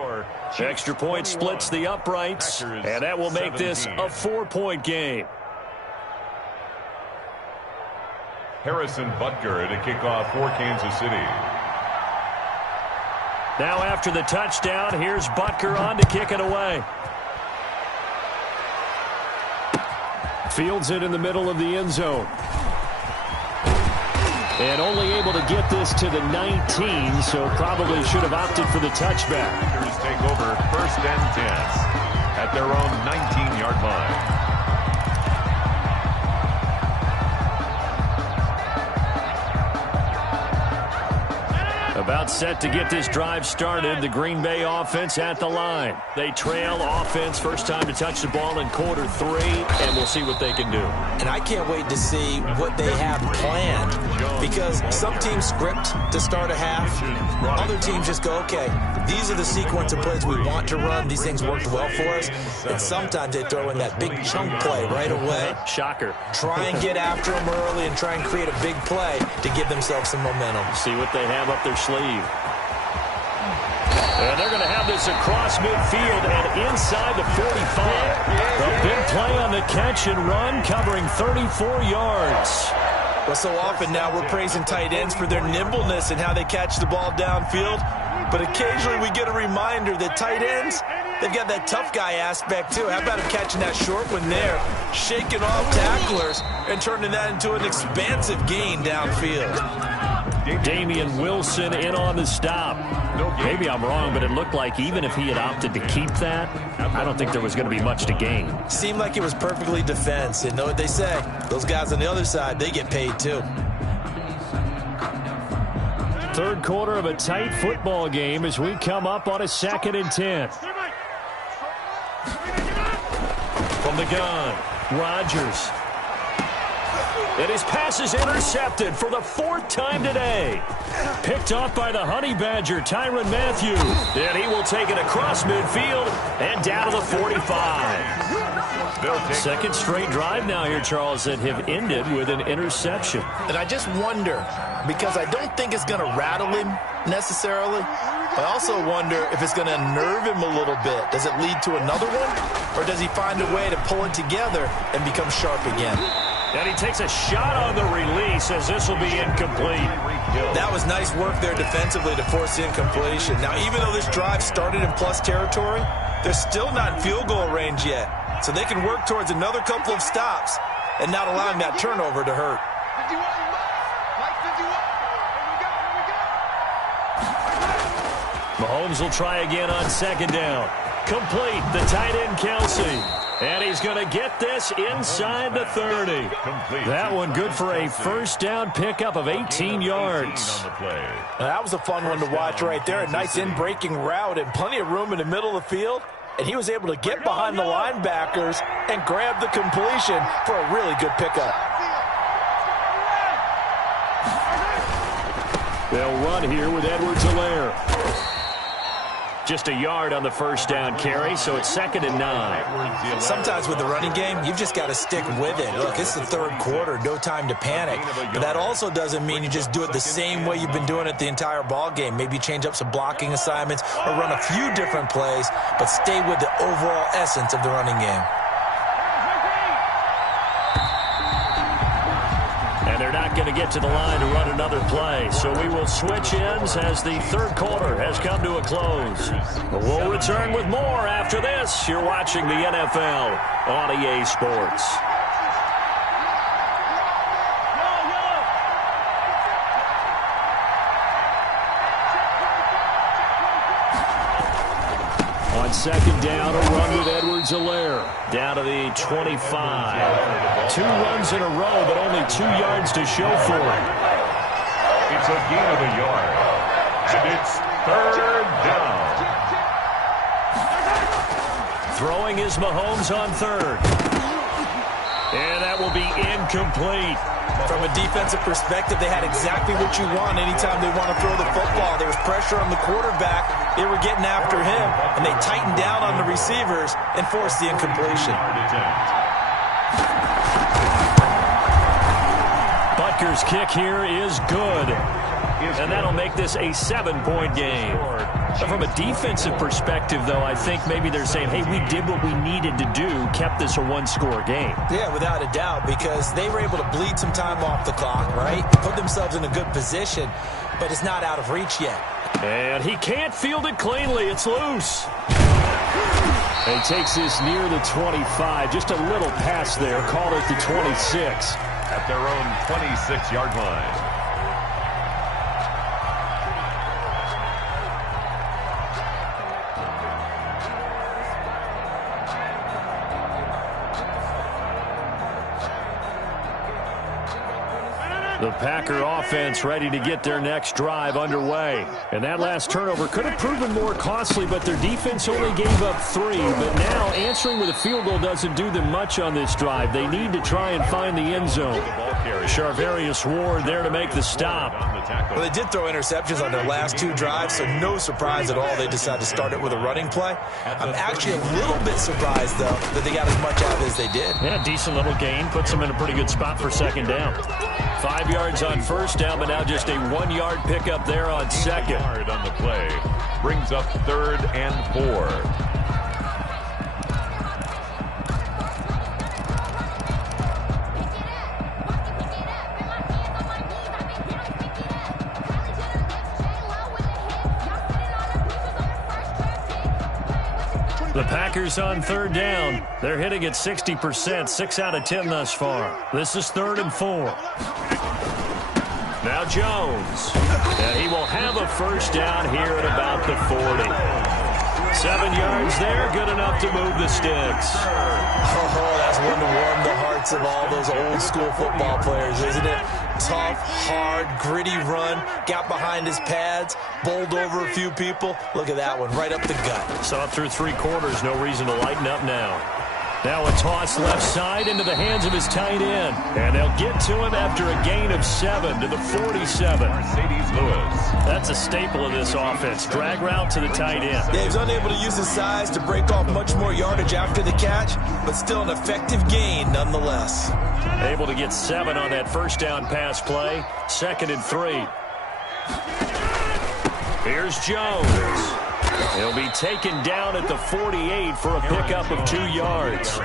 Extra point splits the uprights, and that will make this a 4-point game. Harrison Butker to kick off for Kansas City. Now after the touchdown, here's Butker on to kick it away. Fields it in the middle of the end zone. And only able to get this to the 19, so probably should have opted for the touchback. Packers take over 1st and 10 at their own 19-yard line. About set to get this drive started. The Green Bay offense at the line. They trail offense. First time to touch the ball in quarter 3, and we'll see what they can do. And I can't wait to see what they have planned, because some teams script to start a half. Other teams just go, okay, these are the sequence of plays we want to run. These things worked well for us. And sometimes they throw in that big chunk play right away. Shocker. Try and get after them early and try and create a big play to give themselves some momentum. See what they have up their sleeve. And they're going to have this across midfield and inside the 45. A big play on the catch and run, covering 34 yards. Well, so often now we're praising tight ends for their nimbleness and how they catch the ball downfield. But occasionally we get a reminder that tight ends, they've got that tough guy aspect too. How about him catching that short one there, shaking off tacklers, and turning that into an expansive gain downfield. Damian Wilson in on the stop. Maybe I'm wrong, but it looked like even if he had opted to keep that, I don't think there was going to be much to gain. Seemed like it was perfectly defense. And know what they say? Those guys on the other side, they get paid too. 3rd quarter of a tight football game as we come up on a 2nd and 10. From the gun, Rodgers. And his pass is intercepted for the 4th time today. Picked off by the Honey Badger, Tyrann Mathieu. And he will take it across midfield and down to the 45. 2nd straight drive now here, Charles, that have ended with an interception. And I just wonder, because I don't think it's going to rattle him necessarily, but I also wonder if it's going to unnerve him a little bit. Does it lead to another one? Or does he find a way to pull it together and become sharp again? And he takes a shot on the release as this will be incomplete. That was nice work there defensively to force the incompletion. Now, even though this drive started in plus territory, they're still not in field goal range yet. So they can work towards another couple of stops and not allowing that turnover to hurt. Mahomes will try again on 2nd down. Complete, the tight end Kelsey. And he's going to get this inside the 30. That one good for a 1st down pickup of 18 yards. Now, that was a fun one to watch right there. A nice in-breaking route and plenty of room in the middle of the field. And he was able to get behind the linebackers and grab the completion for a really good pickup. They'll run here with Edwards-Helaire. Just a yard on the 1st down carry, so it's 2nd and 9. Sometimes with the running game, you've just got to stick with it. Look, it's the 3rd quarter, no time to panic. But that also doesn't mean you just do it the same way you've been doing it the entire ball game. Maybe change up some blocking assignments or run a few different plays, but stay with the overall essence of the running game. They're not going to get to the line to run another play, so we will switch ends as the 3rd quarter has come to a close. We'll return with more after this. You're watching the NFL on EA Sports. On second down, a run with Edwards-Helaire. Down to the 25. 2 runs in a row, but only 2 yards to show for it. It's a gain of a yard. And it's third down. Throwing is Mahomes on third. And that will be incomplete. From a defensive perspective, they had exactly what you want anytime they want to throw the football. There was pressure on the quarterback. They were getting after him, and they tightened down on the receivers and forced the incompletion. Butker's kick here is good. And that'll make this a 7-point game. But from a defensive perspective, though, I think maybe they're saying, hey, we did what we needed to do, kept this a 1-score game. Yeah, without a doubt, because they were able to bleed some time off the clock, right? Put themselves in a good position, but it's not out of reach yet. And he can't field it cleanly. It's loose. And he takes this near the 25. Just a little pass there. Called it the 26. At their own 26-yard line. The Packer offense ready to get their next drive underway. And that last turnover could have proven more costly, but their defense only gave up 3. But now answering with a field goal doesn't do them much on this drive. They need to try and find the end zone. Charvarius Ward there to make the stop. Well, they did throw interceptions on their last 2 drives, so no surprise at all they decided to start it with a running play. I'm actually a little bit surprised, though, that they got as much out as they did. Yeah, decent little gain. Puts them in a pretty good spot for second down. 5 yards on first down, but now just a 1-yard pickup there on second. Yard on the play. Brings up third and 4. The Packers on third down. They're hitting at 60%, 6 out of 10 thus far. This is 3rd and 4. Now Jones. And he will have a first down here at about the 40. 7 yards there, good enough to move the sticks. Oh, that's one to warm the hearts of all those old school football players, isn't it? Tough, hard, gritty run, got behind his pads, bowled over a few people. Look at that one, right up the gut. Saw it through 3 quarters, no reason to lighten up now. Now a toss left side into the hands of his tight end. And they'll get to him after a gain of 7 to the 47. Mercedes Lewis. That's a staple of this offense. Drag route to the tight end. Yeah, he was unable to use his size to break off much more yardage after the catch, but still an effective gain nonetheless. Able to get 7 on that first down pass play. 2nd and 3. Here's Jones. He'll be taken down at the 48 for a pickup of 2 yards.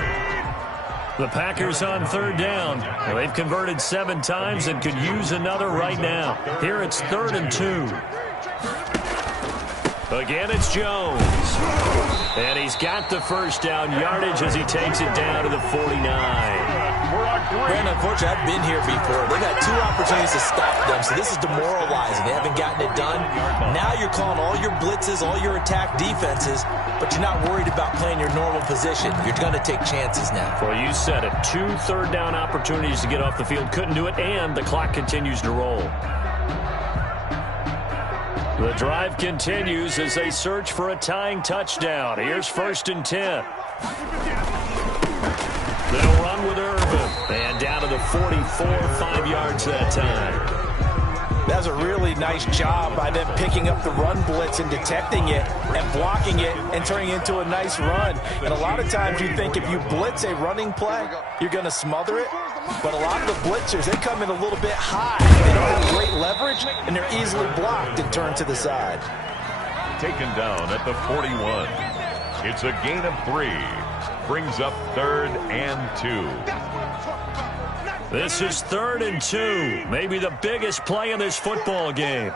The Packers on third down. They've converted 7 times and could use another right now. Here it's 3rd and 2. Again, it's Jones. And he's got the first down yardage as he takes it down to the 49. Brandon, unfortunately, I've been here before. They've had 2 opportunities to stop them, so this is demoralizing. They haven't gotten it done. Now you're calling all your blitzes, all your attack defenses, but you're not worried about playing your normal position. You're going to take chances now. Well, you said it. 2 third-down opportunities to get off the field. Couldn't do it, and the clock continues to roll. The drive continues as they search for a tying touchdown. Here's 1st and 10. They'll run with Irvin. And down to the 44, 5 yards that time. That was a really nice job by them picking up the run blitz and detecting it and blocking it and turning it into a nice run. And a lot of times you think if you blitz a running play, you're going to smother it. But a lot of the blitzers, they come in a little bit high. They don't have great leverage, and they're easily blocked and turned to the side. Taken down at the 41. It's a gain of 3. Brings up 3rd and 2. This is 3rd and 2. Maybe the biggest play in this football game.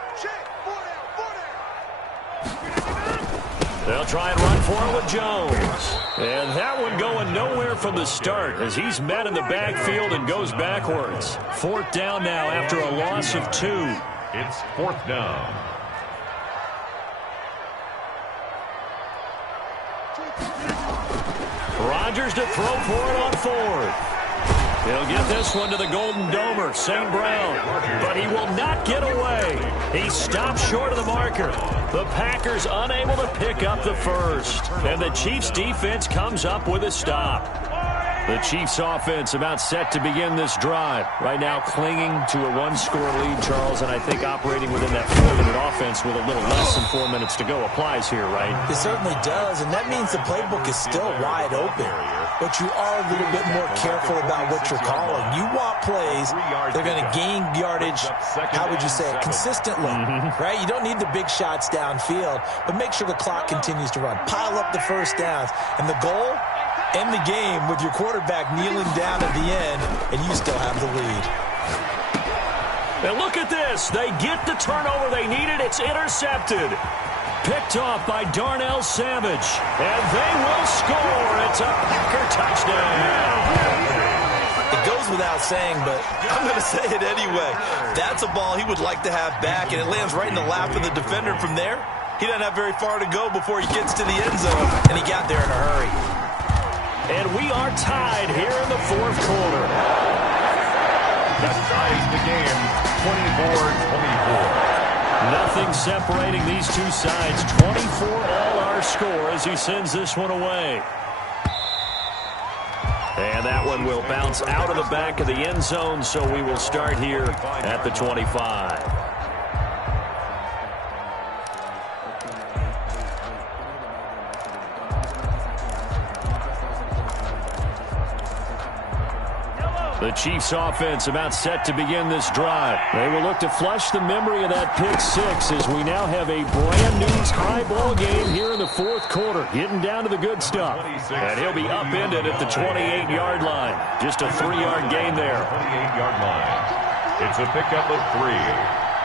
They'll try and run for it with Jones. And that one going nowhere from the start as he's met in the backfield and goes backwards. 4th down now after a loss of 2. It's 4th down. Rodgers to throw for it on fourth. He'll get this one to the Golden Domer, St. Brown, but he will not get away. He stopped short of the marker. The Packers unable to pick up the first, and the Chiefs defense comes up with a stop. The Chiefs offense about set to begin this drive. Right now clinging to a one-score lead, Charles, and I think operating within that 4-minute offense with a little less than 4 minutes to go applies here, right? It certainly does, and that means the playbook is still wide open. But you are a little bit more careful about what you're calling. You want plays, they're going to gain yardage, how would you say it, consistently, right? You don't need the big shots downfield, but make sure the clock continues to run. Pile up the first downs, and the goal, end the game with your quarterback kneeling down at the end, and you still have the lead. And look at this. They get the turnover they needed. It's intercepted. Picked off by Darnell Savage. And they will score. It's a Packer touchdown. It goes without saying, but I'm going to say it anyway. That's a ball he would like to have back, and it lands right in the lap of the defender. From there, he doesn't have very far to go before he gets to the end zone, and he got there in a hurry. And we are tied here in the fourth quarter. That ties the game, 24-24. Nothing separating these two sides. 24 all our score as he sends this one away. And that one will bounce out of the back of the end zone, so we will start here at the 25. The Chiefs offense about set to begin this drive. They will look to flush the memory of that pick six as we now have a brand new tie ball game here in the fourth quarter, getting down to the good stuff. And he'll be upended at the 28-yard line. Just a 3-yard gain there. 28-yard line. It's a pickup of 3.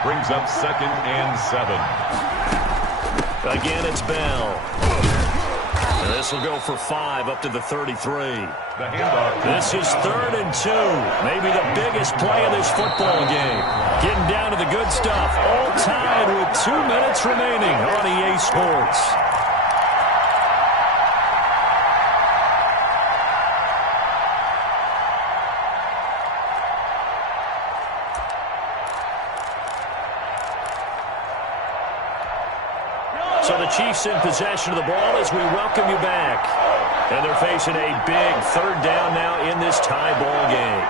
Brings up 2nd and 7. Again, it's Bell. And this will go for 5 up to the 33. This is 3rd and 2. Maybe the biggest play of this football game. Getting down to the good stuff. All tied with 2 minutes remaining on EA Sports. So the Chiefs in possession of the ball as we welcome you back. And they're facing a big 3rd down now in this tie ball game.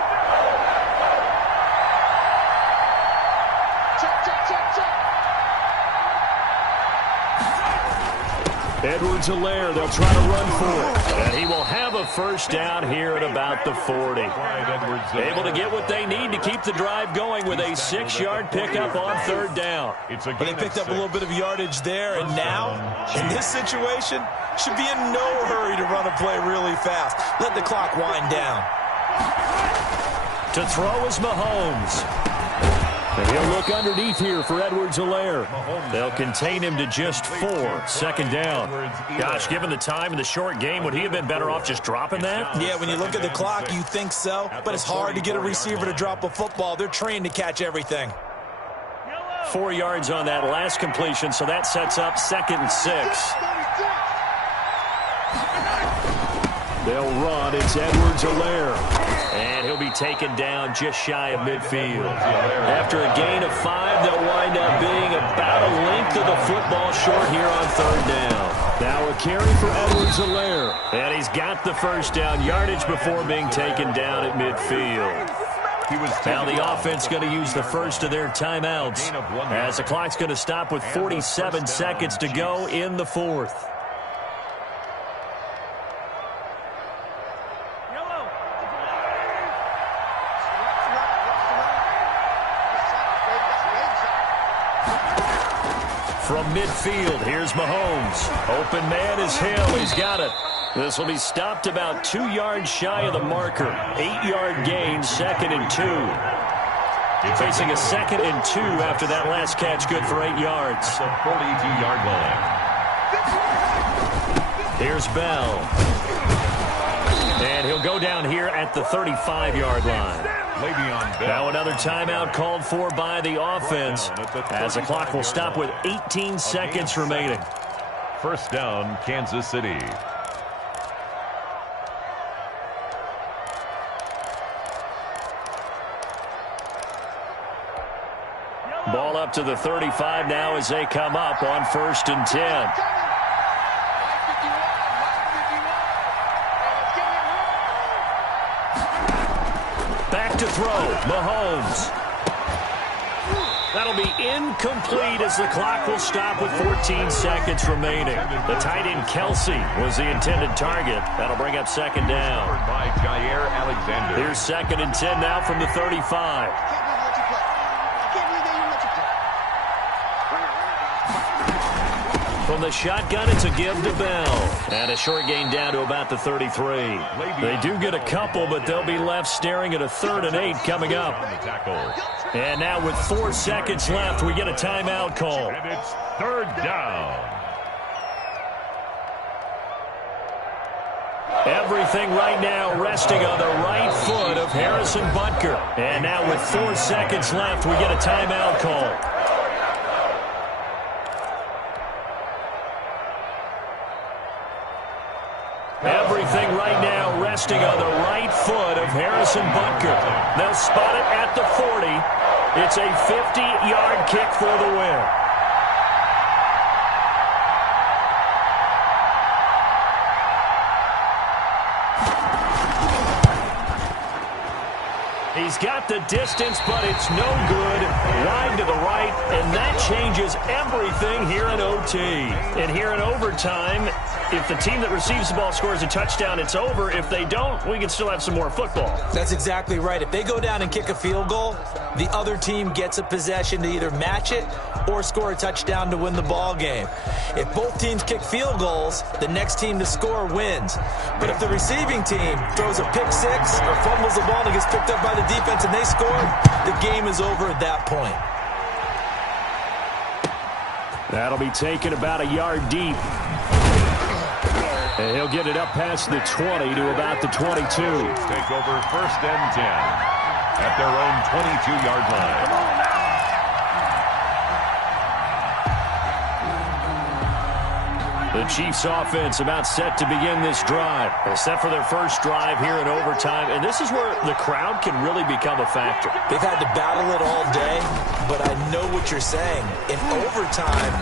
Edwards-Helaire, they'll try to run for it. And he will have a first down here at about the 40. Able to get what they need to keep the drive going with a 6-yard pickup on 3rd down. But they picked up a little bit of yardage there, and now, in this situation, should be in no hurry to run a play really fast. Let the clock wind down. To throw is Mahomes. And he'll look underneath here for Edwards-Helaire. They'll contain him to just 4. 2nd down. Gosh, given the time in the short game, would he have been better off just dropping that? Yeah, when you look at the clock, you think so. But it's hard to get a receiver to drop a football. They're trained to catch everything. 4 yards on that last completion, so that sets up 2nd and 6. They'll run. It's Edwards-Helaire. And he'll be taken down just shy of midfield. After a gain of 5, they'll wind up being about a length of the football short here on 3rd down. Now a carry for Edwards-Helaire. And he's got the first down yardage before being taken down at midfield. Now the offense going to use the first of their timeouts as the clock's going to stop with 47 seconds to go in the 4th. From midfield, here's Mahomes. Open man is Hill. He's got it. This will be stopped about 2 yards shy of the marker. 8-yard gain, 2nd and 2. Facing a 2nd and 2 after that last catch, good for 8 yards. The 42-yard line. Here's Bell. And he'll go down here at the 35-yard line. Now another timeout called for by the offense as the clock will stop with 18 seconds remaining. First down, Kansas City. up to the 35 now as they come up on 1st and 10. Back to throw, Mahomes. That'll be incomplete as the clock will stop with 14 seconds remaining. The tight end Kelsey was the intended target. That'll bring up 2nd down. By Jair Alexander. Here's 2nd and 10 now from the 35. From the shotgun, it's a give to Bell. And a short gain down to about the 33. They do get a couple, but they'll be left staring at a 3rd and 8 coming up. And now with 4 seconds left, we get a timeout call. And it's 3rd down. Everything right now resting on the right foot of Harrison Butker. And now with 4 seconds left, we get a timeout call. Everything right now resting on the right foot of Harrison Butker. They'll spot it at the 40. It's a 50-yard kick for the win. He's got the distance, but it's no good. Wide to the right, and that changes everything here in OT. And here in overtime, if the team that receives the ball scores a touchdown, it's over. If they don't, we can still have some more football. That's exactly right. If they go down and kick a field goal, the other team gets a possession to either match it or score a touchdown to win the ball game. If both teams kick field goals, the next team to score wins. But if the receiving team throws a pick six or fumbles the ball and it gets picked up by the defense and they score, the game is over at that point. That'll be taken about a yard deep. And he'll get it up past the 20 to about the 22. Take over 1st and 10 at their own 22-yard line. The Chiefs offense about set to begin this drive. They're set for their first drive here in overtime, and this is where the crowd can really become a factor. They've had to battle it all day, but I know what you're saying. In overtime,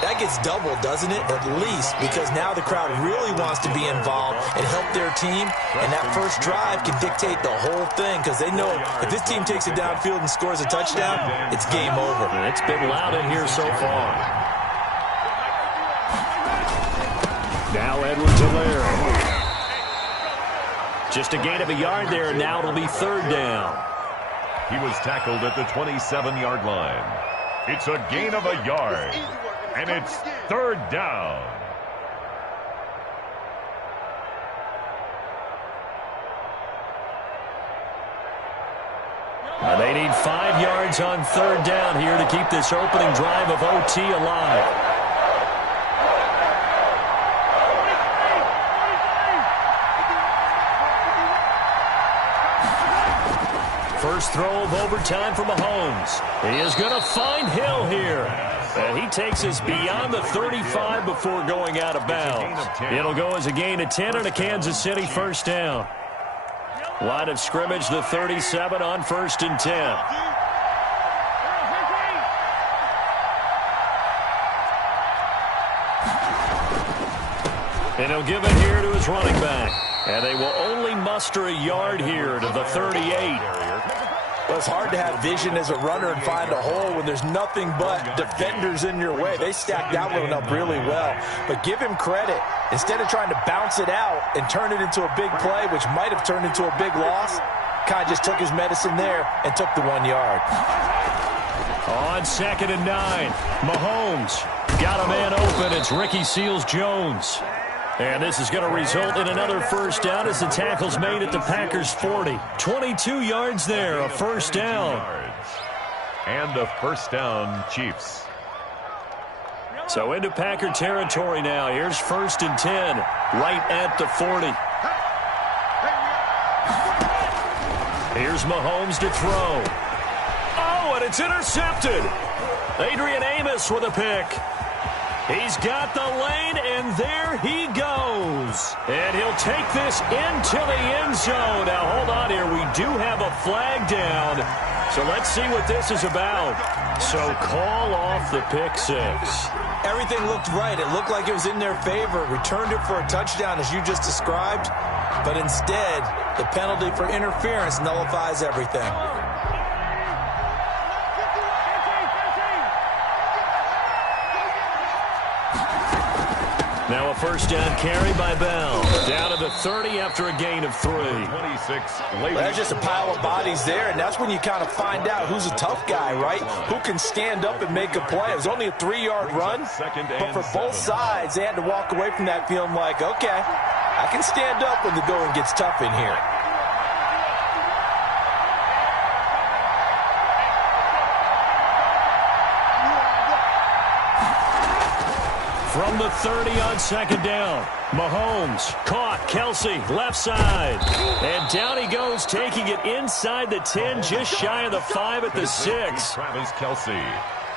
that gets doubled, doesn't it? At least, because now the crowd really wants to be involved and help their team, and that first drive can dictate the whole thing because they know if this team takes it downfield and scores a touchdown, it's game over. It's been loud in here so far. Now Edwards-Helaire. Just a gain of a yard there, and now it'll be 3rd down. He was tackled at the 27-yard line. It's a gain of a yard, and it's 3rd down. And they need 5 yards on 3rd down here to keep this opening drive of OT alive. First throw of overtime for Mahomes. He is going to find Hill here. And he takes us beyond the 35 before going out of bounds. It'll go as a gain of 10 and a Kansas City 1st down. Line of scrimmage, the 37 on 1st and 10. And he'll give it here to his running back. And they will only muster a yard here to the 38. Well, it's hard to have vision as a runner and find a hole when there's nothing but defenders in your way. They stacked that one up really well. But give him credit. Instead of trying to bounce it out and turn it into a big play, which might have turned into a big loss, kind of just took his medicine there and took the 1 yard. On 2nd and 9, Mahomes got a man open. It's Ricky Seals-Jones. And this is going to result in another 1st down as the tackle's made at the Packers' 40. 22 yards there, a 1st down. And a 1st down, Chiefs. So into Packer territory now. Here's 1st and 10, right at the 40. Here's Mahomes to throw. Oh, and it's intercepted. Adrian Amos with a pick. He's got the lane, and there he goes. And he'll take this into the end zone. Now, hold on here. We do have a flag down. So let's see what this is about. So call off the pick six. Everything looked right. It looked like it was in their favor. Returned it for a touchdown, as you just described. But instead, the penalty for interference nullifies everything. Now a first down carry by Bell. Down to the 30 after a gain of 3. 26. Well, there's just a pile of bodies there, and that's when you kind of find out who's a tough guy, right? Who can stand up and make a play. It was only a 3-yard run, but for both sides, they had to walk away from that feeling like, okay, I can stand up when the going gets tough in here. From the 30 on second down, Mahomes caught Kelsey left side. And down he goes, taking it inside the 10, just shy of the 5 at the 6. Travis Kelsey.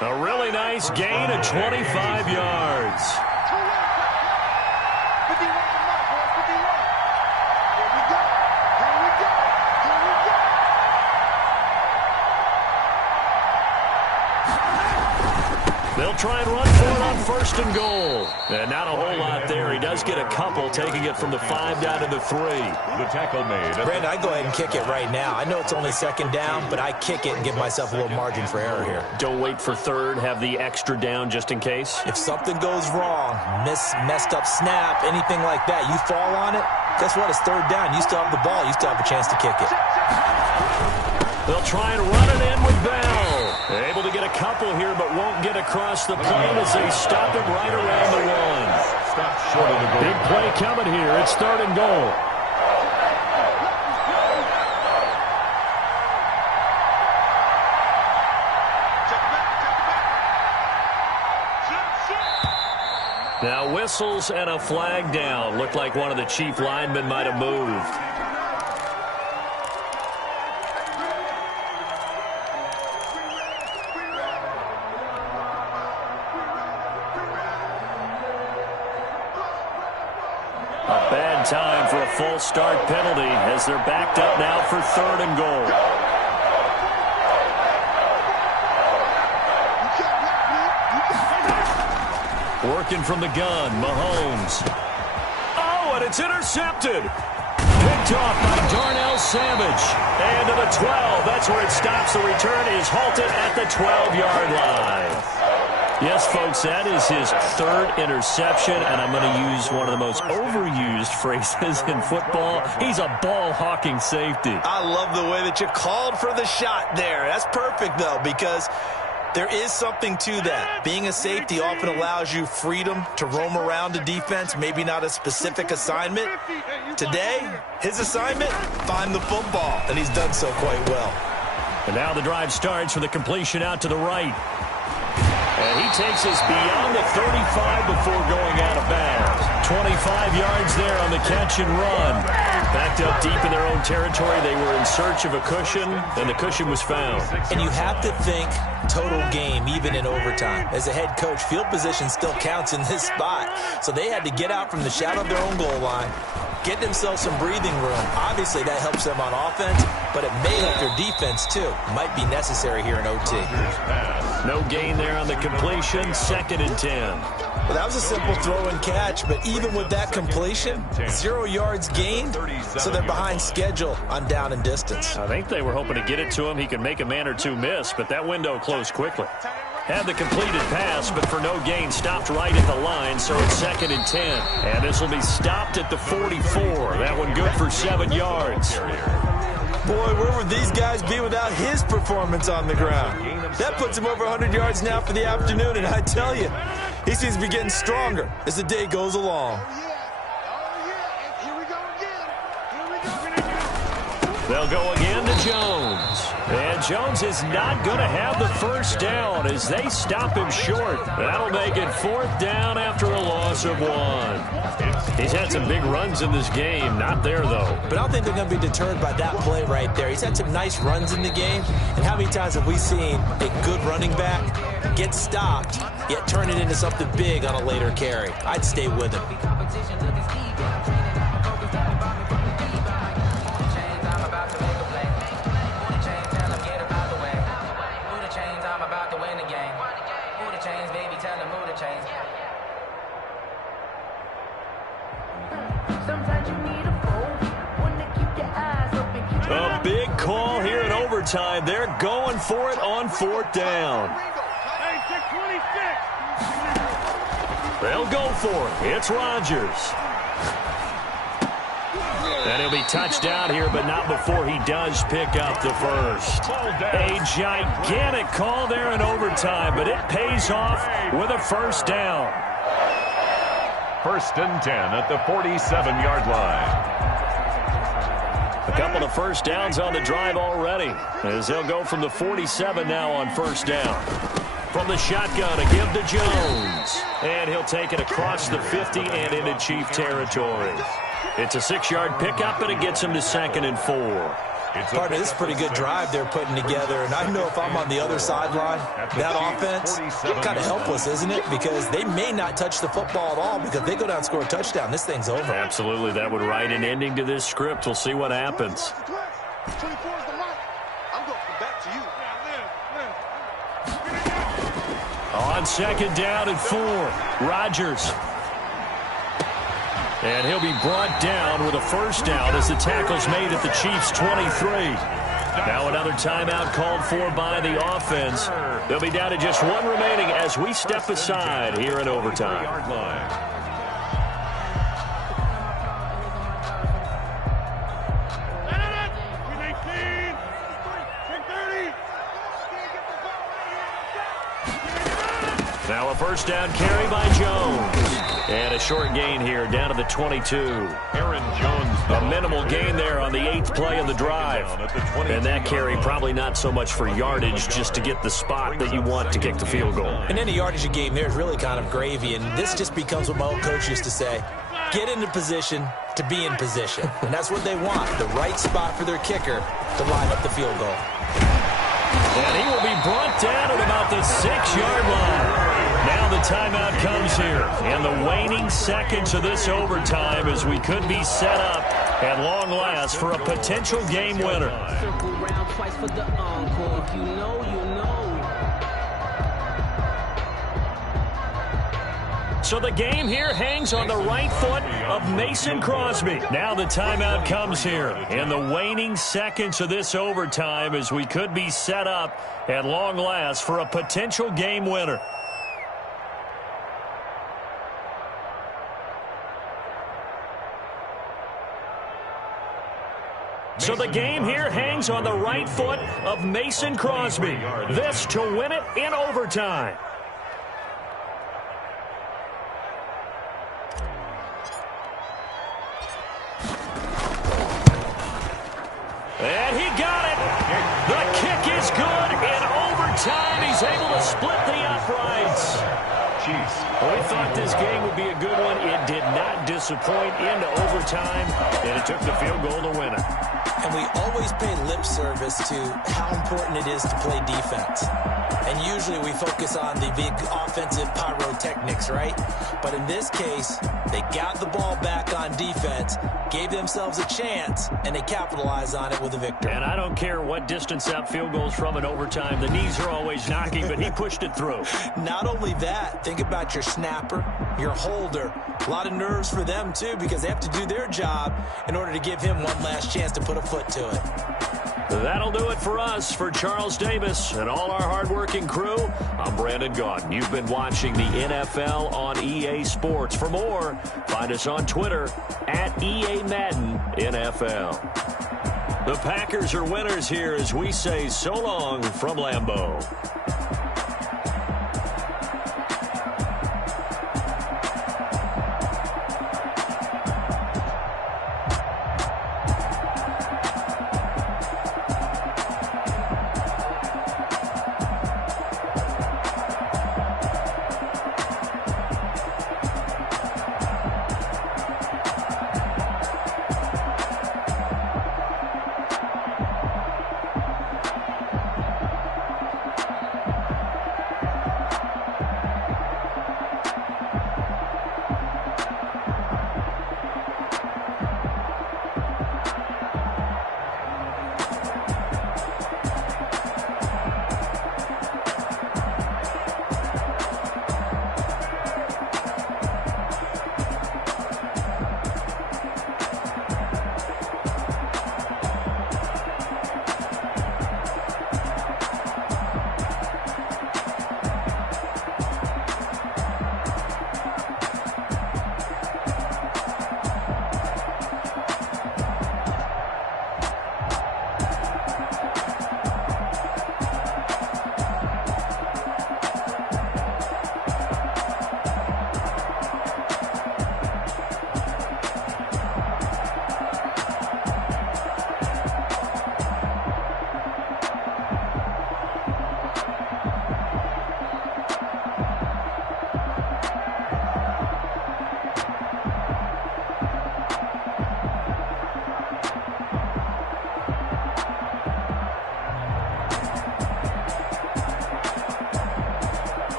A really nice gain of 25 yards. They'll try and run for it on first and goal. And not a whole lot there. He does get a couple, taking it from the 5 down to the 3. The tackle made. Brandon, I go ahead and kick it right now. I know it's only second down, but I kick it and give myself a little margin for error here. Don't wait for third. Have the extra down just in case. If something goes wrong, messed up snap, anything like that, you fall on it, guess what? It's third down. You still have the ball. You still have a chance to kick it. They'll try and run it in with Bell. Able to get a couple here, but won't get across the plane as they stop him right around the 1. Stop short of the goal. Big play coming here. It's third and goal. Now whistles and a flag down. Looked like one of the chief linemen might have moved. A bad time for a false start penalty as they're backed up now for third and goal. Working from the gun, Mahomes. Oh, and it's intercepted. Picked off by Darnell Savage. And to the 12, that's where it stops. The return is halted at the 12-yard line. Yes, folks, that is his third interception, and I'm going to use one of the most overused phrases in football. He's a ball-hawking safety. I love the way that you called for the shot there. That's perfect, though, because there is something to that. Being a safety often allows you freedom to roam around a defense, maybe not a specific assignment. Today, his assignment, find the football, and he's done so quite well. And now the drive starts with a completion out to the right. And he takes us beyond the 35 before going out of bounds. 25 yards there on the catch and run. Backed up deep in their own territory. They were in search of a cushion, and the cushion was found. And you have to think total game, even in overtime. As a head coach, field position still counts in this spot. So they had to get out from the shadow of their own goal line, get themselves some breathing room. Obviously, that helps them on offense, but it may help their defense, too. Might be necessary here in OT. No gain there on the completion. 2nd and 10. Well, that was a simple throw and catch, but even with that completion, 0 yards gained, so they're behind schedule on down and distance. I think they were hoping to get it to him. He could make a man or two miss, but that window closed quickly. Had the completed pass, but for no gain, stopped right at the line, so it's 2nd and 10. And this will be stopped at the 44. That one good for 7 yards. Boy, where would these guys be without his performance on the ground? That puts him over 100 yards now for the afternoon, and I tell you, he seems to be getting stronger as the day goes along. They'll go again to Jones. And Jones is not going to have the first down as they stop him short. That'll make it 4th down after a loss of 1. He's had some big runs in this game. Not there, though. But I don't think they're going to be deterred by that play right there. He's had some nice runs in the game. And how many times have we seen a good running back get stopped, yet turn it into something big on a later carry? I'd stay with him. A big call here in overtime. They're going for it on 4th down. They'll go for it. It's Rodgers. And he'll be touched down here, but not before he does pick up the first. A gigantic call there in overtime, but it pays off with a first down. 1st and 10 at the 47-yard line. A couple of first downs on the drive already, as they'll go from the 47 now on 1st down. From the shotgun, a give to Jones. And he'll take it across the 50 and into Chief territory. It's a 6-yard pickup, and it gets him to 2nd and 4. Partner, this is a pretty good drive they're putting together. And I know if I'm on the other sideline, that offense, kind of helpless, isn't it? Because they may not touch the football at all, because they go down and score a touchdown. This thing's over. Absolutely. That would write an ending to this script. We'll see what happens. On 2nd down and 4, Rodgers. And he'll be brought down with a first down as the tackle's made at the Chiefs' 23. Now another timeout called for by the offense. They'll be down to just one remaining as we step aside here in overtime. Now a first down carry by Jones. And a short gain here down to the 22. Aaron Jones. A minimal gain there on the 8th play of the drive. And that carry probably not so much for yardage, just to get the spot that you want to kick the field goal. And any yardage game there is really kind of gravy. And this just becomes what my old coach used to say. Get into position to be in position. And that's what they want, the right spot for their kicker to line up the field goal. And he will be brought down at about the 6-yard line. Now the timeout comes here. And the waning seconds of this overtime as we could be set up at long last for a potential game winner. Circle round twice for the encore. If you know, you know. So the game here hangs on the right foot of Mason Crosby. Now the timeout comes here. And the waning seconds of this overtime as we could be set up at long last for a potential game winner. So the game here hangs on the right foot of Mason Crosby. This to win it in overtime. And he got it. The kick is good. In overtime, he's able to split the uprights. We thought this game would be a good one. It did not disappoint into overtime, and it took the field goal to win it. And we always pay lip service to how important it is to play defense. And usually we focus on the big offensive pyrotechnics, right? But in this case, they got the ball back on defense, gave themselves a chance, and they capitalized on it with a victory. And I don't care what distance that field goes from in overtime. The knees are always knocking, but he pushed it through. Not only that, think about your snapper, your holder. A lot of nerves for them, too, because they have to do their job in order to give him one last chance to put a foot to it. That'll do it for us. For Charles Davis and all our hardworking crew, I'm Brandon Gaudin. You've been watching the NFL on EA Sports. For more, find us on Twitter at EA Madden NFL. The Packers are winners here as we say so long from Lambeau.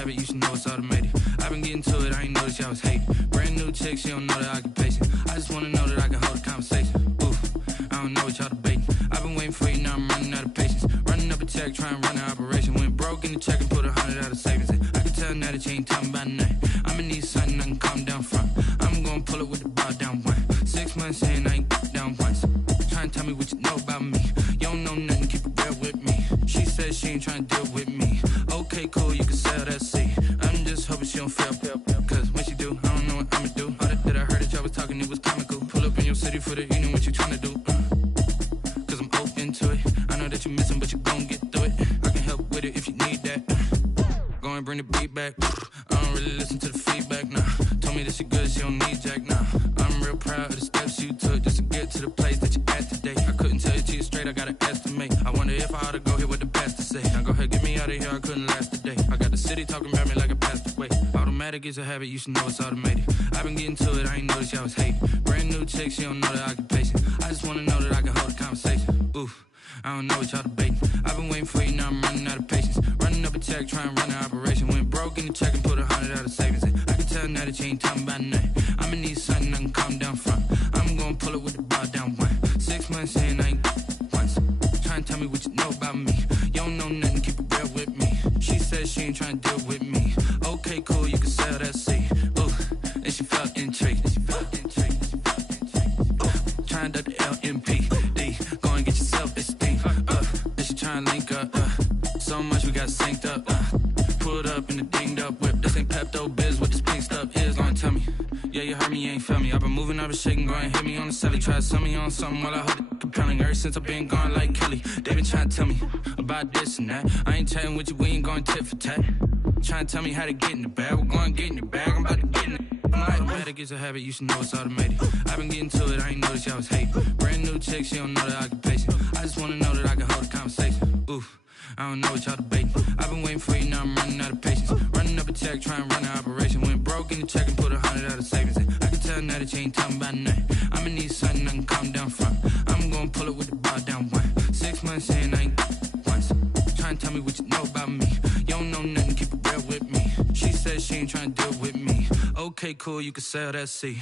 habit, you should know it's automated. I've been getting to it, I ain't noticed y'all was hating. Brand new chick, she don't know the occupation. I just wanna know that I can hold a conversation. Ooh, I don't know what y'all debating. I've been waiting for you, now I'm running out of patience. Running up a check, trying to run an operation. Went broke in the check and put 100 out of savings. I can tell now that you ain't talking about nothing. I'ma need something I can calm down from. I'm gonna pull it with the bar down one. 6 months saying I ain't down once. Trying to tell me what you know about me. You don't know nothing, keep it real with me. She said she ain't trying to deal with me. Okay, cool, you can sell that seat. I'm just hoping she don't fail. Cause when she do, I don't know what I'ma do. All that I heard that y'all was talking, it was comical. Pull up in your city for the evening, what you trying to do? Cause I'm open to it. I know that you're missing, but you gon' get through it. I can help with it if you need that. Go and bring the beat back. I don't really listen to the feedback, nah. Told me that she good, she don't need jack, nah. I'm real proud of the steps you took just to get to the place that you at today. I couldn't tell you to you straight, I gotta estimate. I wonder if I ought to go here with the pastor say. Now go ahead, get me out of here, I couldn't last a day. I got the city talking about me like a pastor way. Automatic is a habit, you should know it's automated. I've been getting to it, I ain't noticed y'all was hating. Brand new chick, she don't know the occupation. I just wanna know that I can hold a conversation. Ooh, I don't know what y'all debating. I've been waiting for you, now I'm running out of patience. Running up a check, trying to run an operation. Went broke in the check and put 100 out of savings. I can tell now that you ain't talking about nothing. I'ma need something I can calm down from. I'm gonna pull it with the bar down one. 6 months saying I ain't once. Trying to tell me what you know about me. You don't know nothing, keep it real with me. She said she ain't trying to deal with me. Okay, cool, you can sell that seat. Ooh, and she felt intrigued. Trying to the LMPD. Go and get yourself esteem. And she trying to link up. So much we got synced up. Pulled up in the dinged up whip. This ain't Pepto-Biz, what this pink stuff is. Long tell me. Yeah, you heard me, you ain't felt me. I've been moving, I've been shaking, go and hit me on the celly. Try to sell me on something while I hold it compelling. Ever since I've been gone like Kelly, they been trying to tell me about this and that. I ain't chatting with you, we ain't going tit for tat. Trying to tell me how to get in the bag. We're going to get in the bag, I'm about to get in it. Automatic is a habit, you should know it's automated. I've been getting to it, I ain't noticed y'all was hating. Brand new chick, she don't know the occupation. I just wanna know that I can hold a conversation. Ooh, I don't know what y'all debating. I've been waiting for you, now I'm running out of patience. Running up a check, trying to run an operation. Went broke in the check and put 100 out of savings. I can tell now that you ain't talking about nothing. I'ma need something I can calm down from. I'm gonna pull it with the bar down one. 6 months saying I ain't once. Trying to tell me what you know about me. You don't know nothing, keep it real with me. She said she ain't trying to deal with me. Okay, cool, you can sell that seat.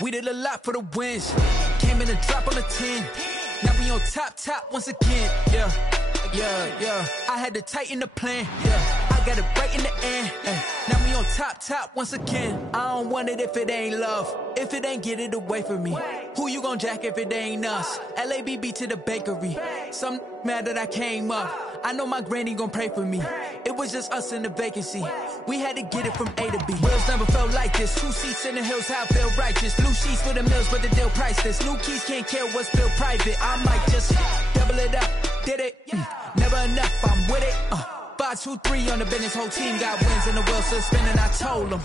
We did a lot for the wins. Came in a drop on the 10. Now we on top once again. Yeah. I had to tighten the plan. Yeah. I got it right in the end. Now we on top once again. I don't want it if it ain't love. If it ain't, get it away from me. Who you gon' jack if it ain't us? LABB to the bakery. Some mad that I came up. I know my granny gon' pray for me. It was just us in the vacancy. We had to get it from A to B. Wheels never felt like this. 2 seats in the hills, how I feel righteous. Blue sheets for the mills, but the deal priceless. New keys can't care what's built private. I might just double it up. Did it? Never enough, I'm with it. 5, 2, 3 on the business. Whole team got wins and the wheels still spinning. I told them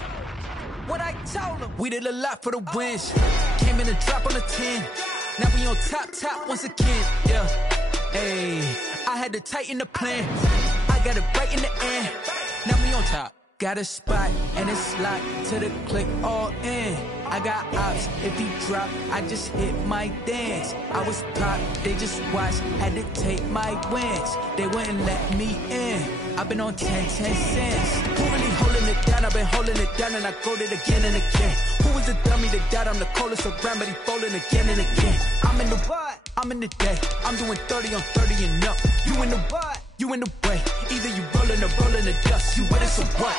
what I told them. We did a lot for the wins. Came in a drop on the 10. Now we on top once again. Yeah. Hey, I had to tighten the plan. I got it right in the end. Now we on top. Got a spot and it's locked to the click all in. I got ops, if he drop, I just hit my dance. I was pop, they just watched, had to take my wins. They wouldn't let me in. I've been on 10 cents. Who really holding it down? I've been holding it down and I go it again and again. Who was the dummy that doubt I'm the coldest around, but he folding again and again. I'm in the what? I'm in the day. I'm doing 30 on 30 and up. You in the what? You in the way. Either you rollin' or rollin' the dust. You with us or what?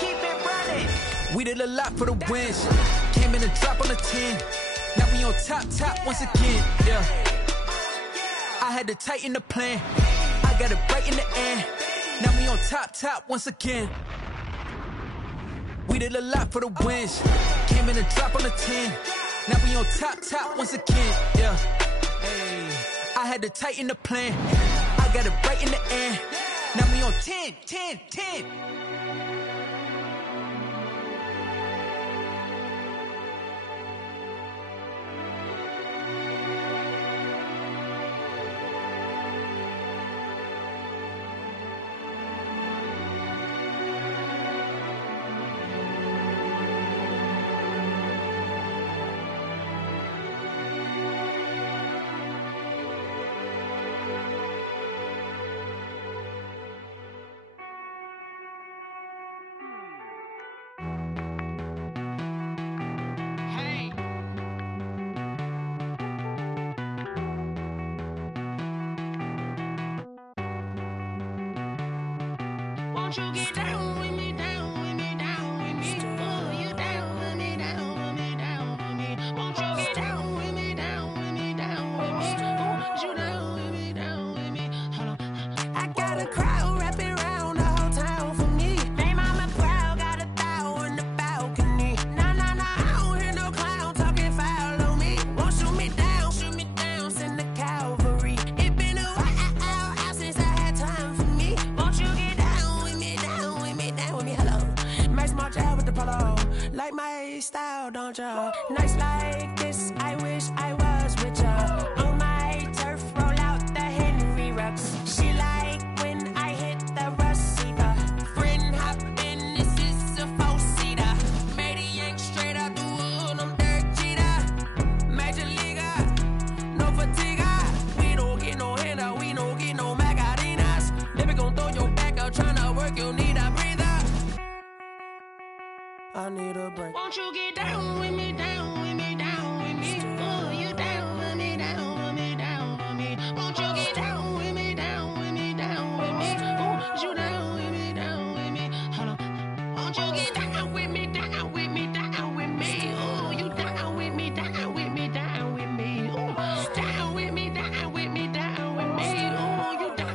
Keep it running. We did a lot for the wins. Came in a drop on the 10. Now we on top once again. Yeah. I had to tighten the plan. I got it right in the end. Now we on top once again. We did a lot for the wins. Came in a drop on the 10. Now we on top once again. Yeah. Hey, I had to tighten the plan. I got it right in the air. Now we on 10, 10, 10. Won't you get down with me, down with me, down with me? Oh, you down with me, down with me, down with me. Won't you get down with me, down with me, down with me? Oh, you down with me, down with me? Hold on. I got a crowd wrapping around the whole town for me. They mama proud, got a thou in the balcony. Nah, nah, nah, I don't hear no clown talking foul on me. Won't shoot me down, send the cavalry. It been a while since I had time for me. Won't you get down with me, down with me, down with me? Hello. Max March out with the polo. Like my style, don't ya? Nights like this, I wish I was with ya. On my turf, roll out the Henry Rux. She like when I hit the receiver. Friend hop in, this is a four-seater. Made a yank straight out the wood, I'm Derek Jeter. Major leaguer, no fatigue. We don't get no handout, we don't get no Macarinas. Never gon' throw your back out, tryna work, you need a breather. I need a break. Won't you get down with me, down with me, down with me? Oh, you down with me, down with me, down with me? Won't you get down with me, down with me, down with me? Oh, you down with me, down with me? Hold on. Won't you get down with me, down with me, down with me? Oh, you down with me, down with me, down with me? Oh, down with me, down with me, down with me? Oh, you down.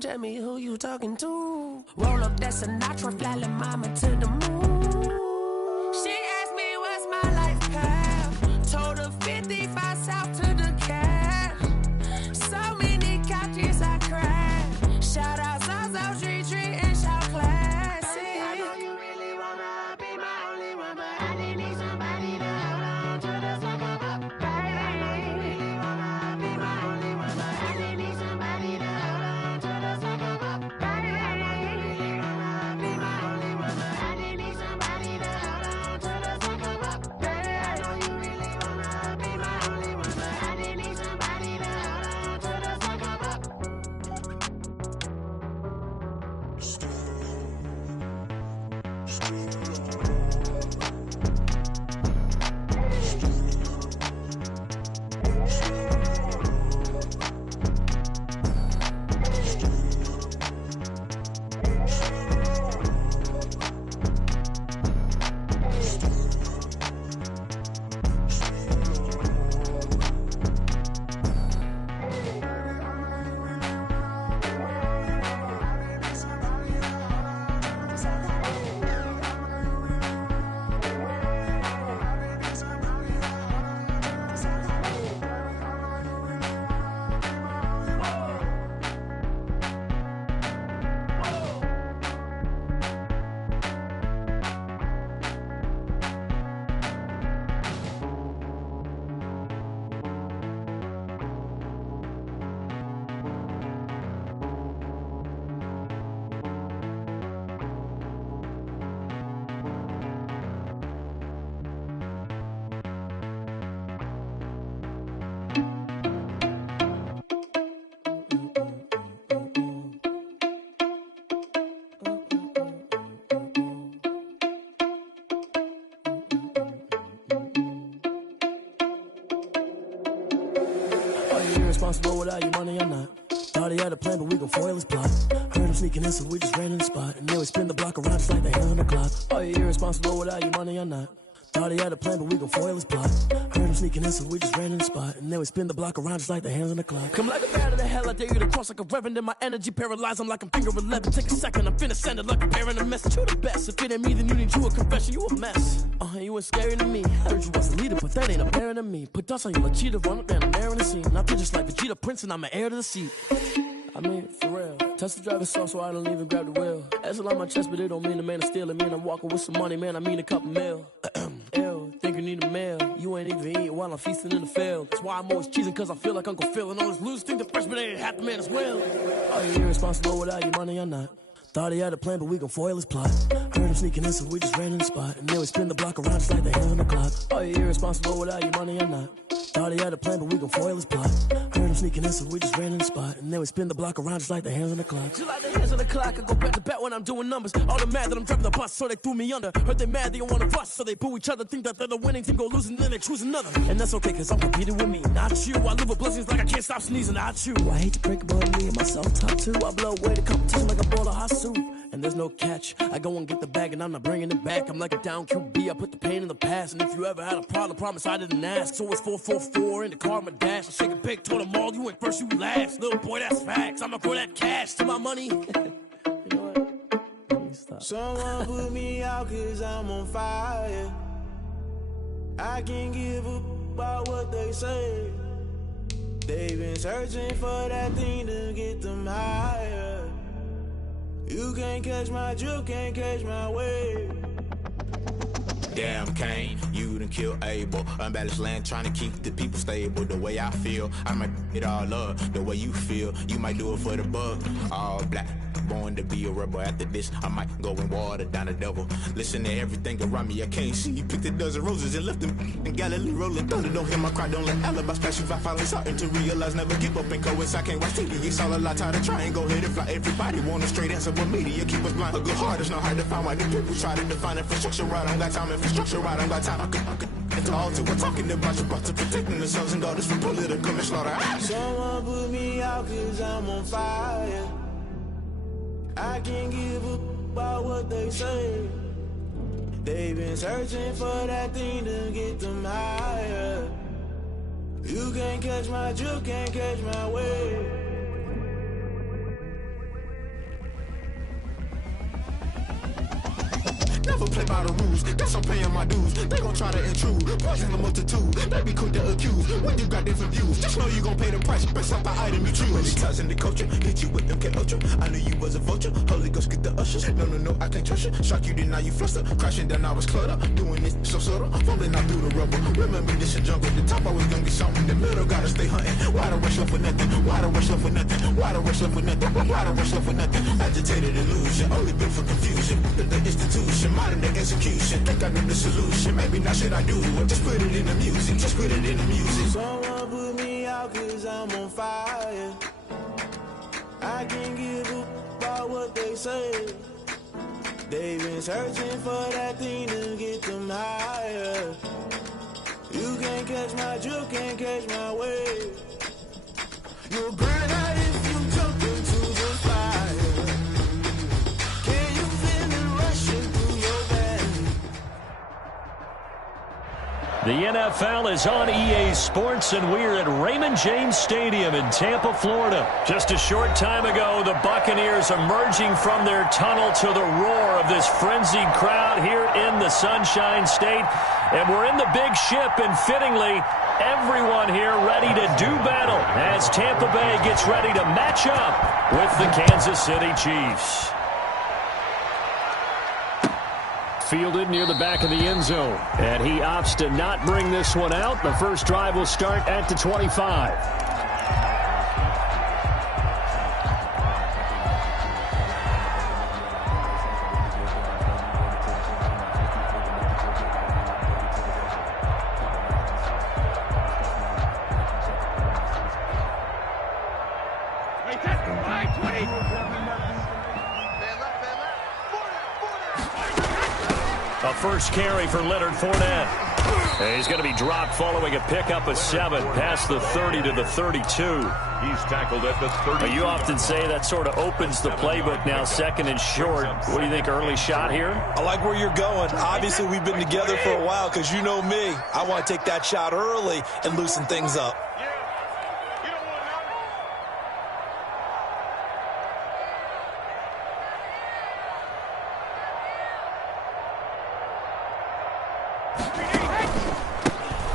Tell me who you talking to. Roll up that Sinatra, fly la mama to the moon. She asked me what's my life path. Told her 55 south to the cat. So many couches I cried. Shout out Zazo, Tree Tree, and shout classy. I know you really wanna be my only one, but I didn't need somebody to hold on to the sucker up, baby. I know you really wanna be my only one, but I didn't need somebody to hold on to the sucker up, baby. I know you really wanna be my only one, but I didn't need somebody to hold on to the sucker up, baby. I know you really wanna be my only one, but I didn't need somebody to hold on to the sucker up. Are you irresponsible without your money or not? Thought he had a plan, but we gon' foil his plot. Heard him sneaking in, so we just ran in the spot. And then we spin the block around just like the 100 clock. Are you irresponsible without your money or not? Thought he had a plan, but we gon' foil his plot. Heard him sneaking in, so we just ran in the spot. And then we spin the block around just like the hands on the clock. Come like a bat of the hell, I dare you to cross like a reverend. In my energy paralyzed, I'm like I'm finger 11. Take a second, I'm finna send it like a bearing a message. You the best, if it ain't me, then you need you a confession. You a mess, you ain't scary to me. Heard you was a leader, but that ain't apparent to me. Put dust on you like cheetah, run up and I'm airing the scene. Not just like Vegeta Prince and I'm an heir to the seat. I mean, for real. Touch the driver's sauce so I don't even grab the wheel. That's on my chest, but it don't mean the man is stealing. Man, I'm walking with some money, man, I mean a couple mil. Ew, think you need a meal. You ain't even eating while I'm feasting in the field. That's why I'm always cheesing, cause I feel like Uncle Phil. And all those losers think the freshman ain't half the man as well. Are you irresponsible without your money or not? Thought he had a plan, but we gon' foil his plot. Heard him sneaking in, so we just ran in the spot. And then we spin the block around just like the hands on the clock. Are you irresponsible without your money or not? Thought he had a plan, but we gon' foil his plot. Heard him sneaking in, so we just ran in the spot. And then we spin the block around just like the hands on the clock. Just like the hands on the clock, I go back to back when I'm doing numbers. All the mad that I'm driving the bus, so they threw me under. Heard they mad, they don't wanna bust, so they boo each other. Think that they're the winning team, go losing, then they choose another. And that's okay, cause I'm competing with me, not you. I live with blessings like I can't stop sneezing, not you. I hate to break about me and myself, top two. I blow away the competition like a bowl of hot soup. And there's no catch. I go and get the bag and I'm not bringing it back. I'm like a down QB, I put the pain in the past. And if you ever had a problem, promise I didn't ask. So it's 444 in the car, my dash. I shake a pig, told them all, you ain't first, you last. Little boy, that's facts. I'ma throw that cash to my money. You know what? Let me stop. Someone put me out cause I'm on fire. I can't give up about what they say. They've been searching for that thing to get them higher. You can't catch my drift, can't catch my wave. Damn, Kane, you done killed Abel. Unbalanced land, trying to keep the people stable. The way I feel, I might it all up. The way you feel, you might do it for the buck. All black, born to be a rebel. After this, I might go and water down the devil. Listen to everything around me, I can't see. You picked a dozen roses and left them in Galilee rolling thunder. Don't hear my cry, don't let alibis pass you. I finally starting to realize, never give up and coincide. I can't watch TV, it's all a lot. Tired of trying, go ahead and fly. Everybody want a straight answer, but media keep us blind. A good heart is not hard to find. Why the people try to define infrastructure right? I don't got time, infrastructure right, I don't got time. I could into all to we're talking about you, about to protecting the sons and daughters from political and slaughter. Someone put me out cause I'm on fire. I can't give up about what they say. They've been searching for that thing to get them higher. You can't catch my drift, can't catch my wave. Never play by the rules, that's I'm paying my dues. They gon' try to intrude, poison the multitude. They be quick to accuse, when you got different views. Just know you gon' pay the price, based off the item you choose. Many times in the culture, hit you with MK Ultra. I knew you was a vulture, Holy Ghost get the ushers. No, I can't trust you. Shock you, then now you fluster. Crashing down, I was clutter. Doing this so subtle, falling out through the rubble. Remember this a jungle, the top always gonna be something. The middle gotta stay hunting. Why the rush left for nothing? Why the rush left for nothing? Why the rush left for nothing? Why the rush left for nothing? Agitated illusion, only built for confusion. The institution, modern day execution. Think I know the solution. Maybe not should I do it? Just put it in the music. Just put it in the music. Someone put me out cause I'm on fire. I can't give up about what they say. They've been searching for that thing to get them higher. You can't catch my drift, can't catch my wave. You'll burn out if you jump into the fire. Can you feel it rushing through your veins? The NFL is on EA Sports, and we're at Raymond James Stadium in Tampa, Florida. Just a short time ago, the Buccaneers emerging from their tunnel to the roar of this frenzied crowd here in the Sunshine State. And we're in the big ship, and fittingly, everyone here ready to do battle as Tampa Bay gets ready to match up with the Kansas City Chiefs. Fielded near the back of the end zone, and he opts to not bring this one out. The first drive will start at the 25. A first carry for Leonard Fournette. And he's going to be dropped following a pickup of 7 past the 30 to the 32. He's tackled at the 30. You often say that sort of opens the playbook now, 2nd and short. What do you think, early shot here? I like where you're going. Obviously, we've been together for a while because you know me. I want to take that shot early and loosen things up.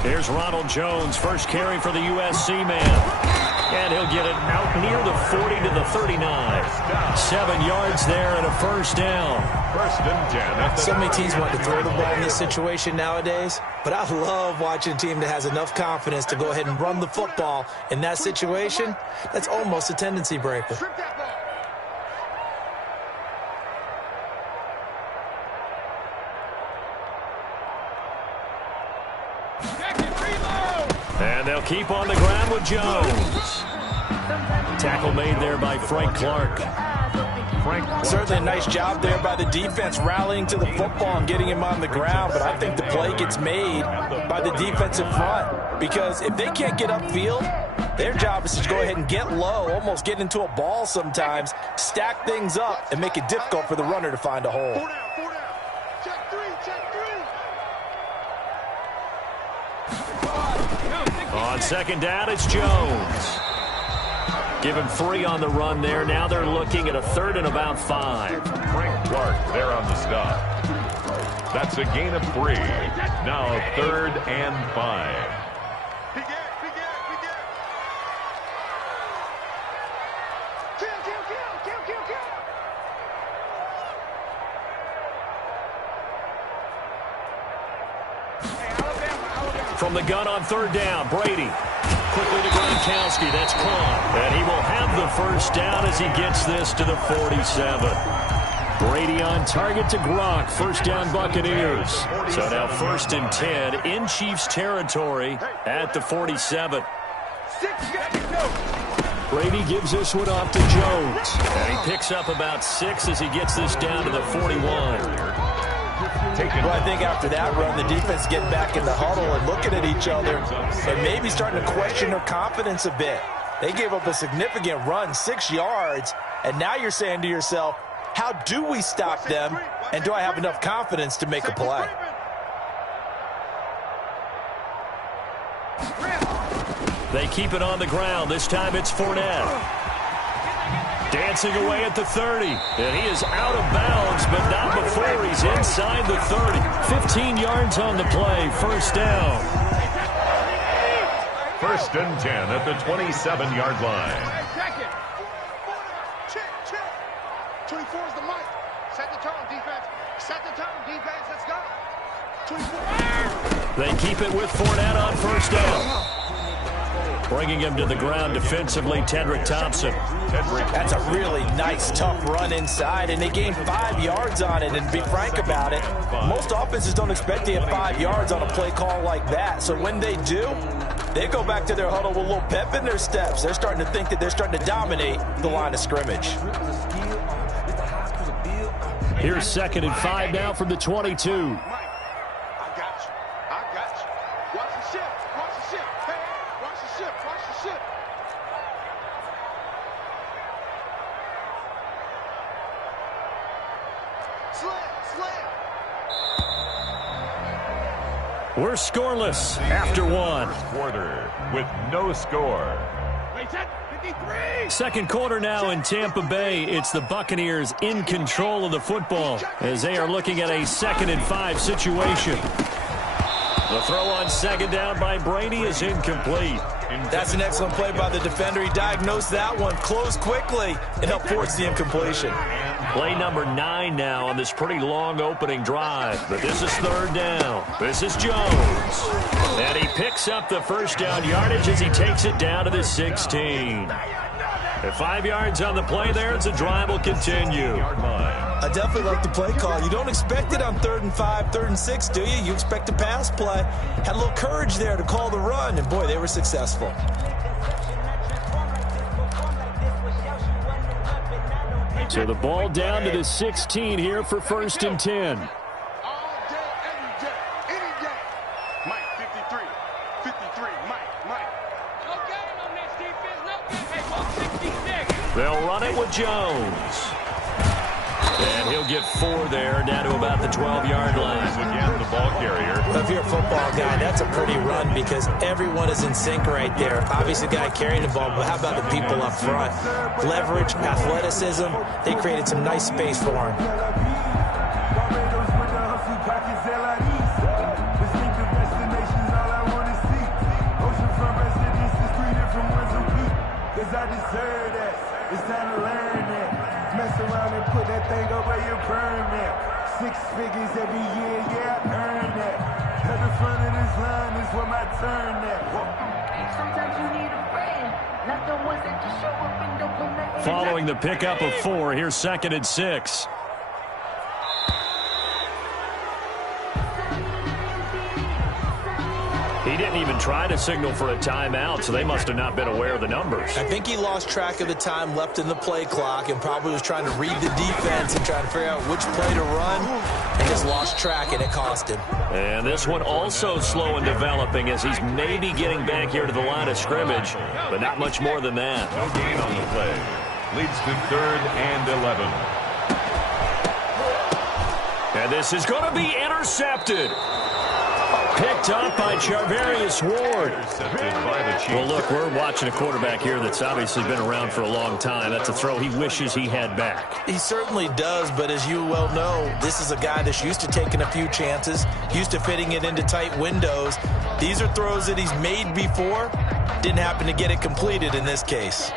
Here's Ronald Jones, first carry for the USC man. And he'll get it out near the 40 to the 39. 7 yards there and a first down. First and 10. So many teams want to throw the ball in this situation nowadays, but I love watching a team that has enough confidence to go ahead and run the football in that situation. That's almost a tendency breaker. And they'll keep on the ground with Jones. Tackle made there by Frank Clark. Certainly a nice job there by the defense rallying to the football and getting him on the ground, but I think the play gets made by the defensive front because if they can't get upfield, their job is to go ahead and get low, almost get into a ball sometimes, stack things up, and make it difficult for the runner to find a hole. On 2nd down, it's Jones. Give him 3 on the run there. Now they're looking at a 3rd and about 5. Frank Clark there on the stop. That's a gain of 3. Now 3rd and 5. From the gun on 3rd down, Brady. Quickly to Gronkowski, that's caught. And he will have the first down as he gets this to the 47. Brady on target to Gronk, first down Buccaneers. So now 1st and 10 in Chiefs territory at the 47. Brady gives this one off to Jones. And he picks up about 6 as he gets this down to the 41. Well, I think after that run, the defense get back in the huddle and looking at each other and maybe starting to question their confidence a bit. They gave up a significant run, 6 yards, and now you're saying to yourself, how do we stop them, and do I have enough confidence to make a play? They keep it on the ground. This time it's Fournette. Dancing away at the 30. And he is out of bounds, but not before he's inside the 30. 15 yards on the play. First down. 1st and 10 at the 27-yard line. Check. 24 is the mic. Set the tone, defense. Set the tone, defense. Let's go. 24. They keep it with Fournette on first down. Bringing him to the ground defensively, Tedrick Thompson. That's a really nice, tough run inside, and they gained 5 yards on it. And to be frank about it, most offenses don't expect to get 5 yards on a play call like that. So when they do, they go back to their huddle with a little pep in their steps. They're starting to think that they're starting to dominate the line of scrimmage. Here's 2nd and 5 now from the 22. We're scoreless after 1. Quarter with no score. 2nd quarter now in Tampa Bay. It's the Buccaneers in control of the football as they are looking at a 2nd and 5 situation. The throw on 2nd down by Brady is incomplete. That's an excellent play by the defender. He diagnosed that one, closed quickly, and helped force the incompletion. Play number 9 now on this pretty long opening drive. But this is 3rd down. This is Jones. And he picks up the first down yardage as he takes it down to the 16. At 5 yards on the play there, as the drive will continue. I definitely like the play call. You don't expect it on 3rd and 5, 3rd and 6, do you? You expect a pass play. Had a little courage there to call the run, and boy, they were successful. So the ball down to the 16 here for 1st and 10. They'll run it with Jones. And he'll get 4 there, down to about the 12-yard line. Again, the ball carrier. If you're a football guy, that's a pretty run because everyone is in sync right there. Obviously, the guy carrying the ball, but how about the people up front? Leverage, athleticism, they created some nice space for him. I deserve that. It's time to learn that. Mess around and put that thing over your permit. 6 figures every year, yeah, I earned that. At the front of this line is where my turn at. Sometimes you need a friend, not the ones that just show up and don't come back. Following the pickup of 4, here's 2nd and 6. He didn't even try to signal for a timeout, so they must have not been aware of the numbers. I think he lost track of the time left in the play clock and probably was trying to read the defense and trying to figure out which play to run and just lost track, and it cost him. And this one also slow in developing as he's maybe getting back here to the line of scrimmage, but not much more than that. No gain on the play. Leads to 3rd and 11. And this is going to be intercepted. Picked up by Charvarius Ward. Well, look, we're watching a quarterback here that's obviously been around for a long time. That's a throw he wishes he had back. He certainly does, but as you well know, this is a guy that's used to taking a few chances, used to fitting it into tight windows. These are throws that he's made before. Didn't happen to get it completed in this case.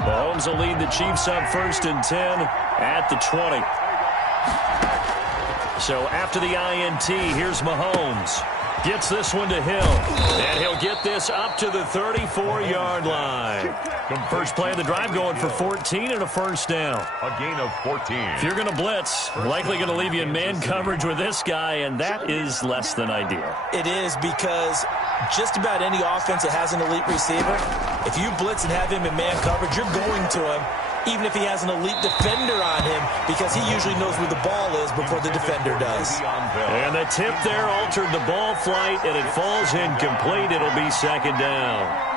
Mahomes will lead the Chiefs up 1st and 10 at the 20. So after the INT, here's Mahomes. Gets this one to Hill. And he'll get this up to the 34-yard line. First play of the drive going for 14 and a first down. A gain of 14. If you're going to blitz, likely going to leave you in man coverage with this guy, and that is less than ideal. It is because just about any offense that has an elite receiver, if you blitz and have him in man coverage, you're going to him, even if he has an elite defender on him, because he usually knows where the ball is before the defender does. And the tip there altered the ball flight, and it falls incomplete. It'll be 2nd down.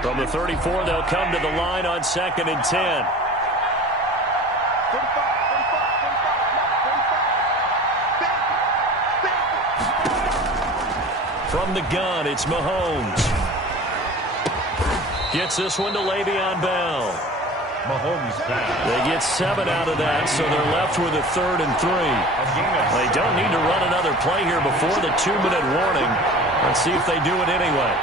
From the 34, they'll come to the line on 2nd and 10. From the gun, it's Mahomes. Gets this one to Le'Veon Bell. Mahomes pass. They get 7 out of that, so they're left with a 3rd and 3. They don't need to run another play here before the 2-minute warning. Let's see if they do it anyway.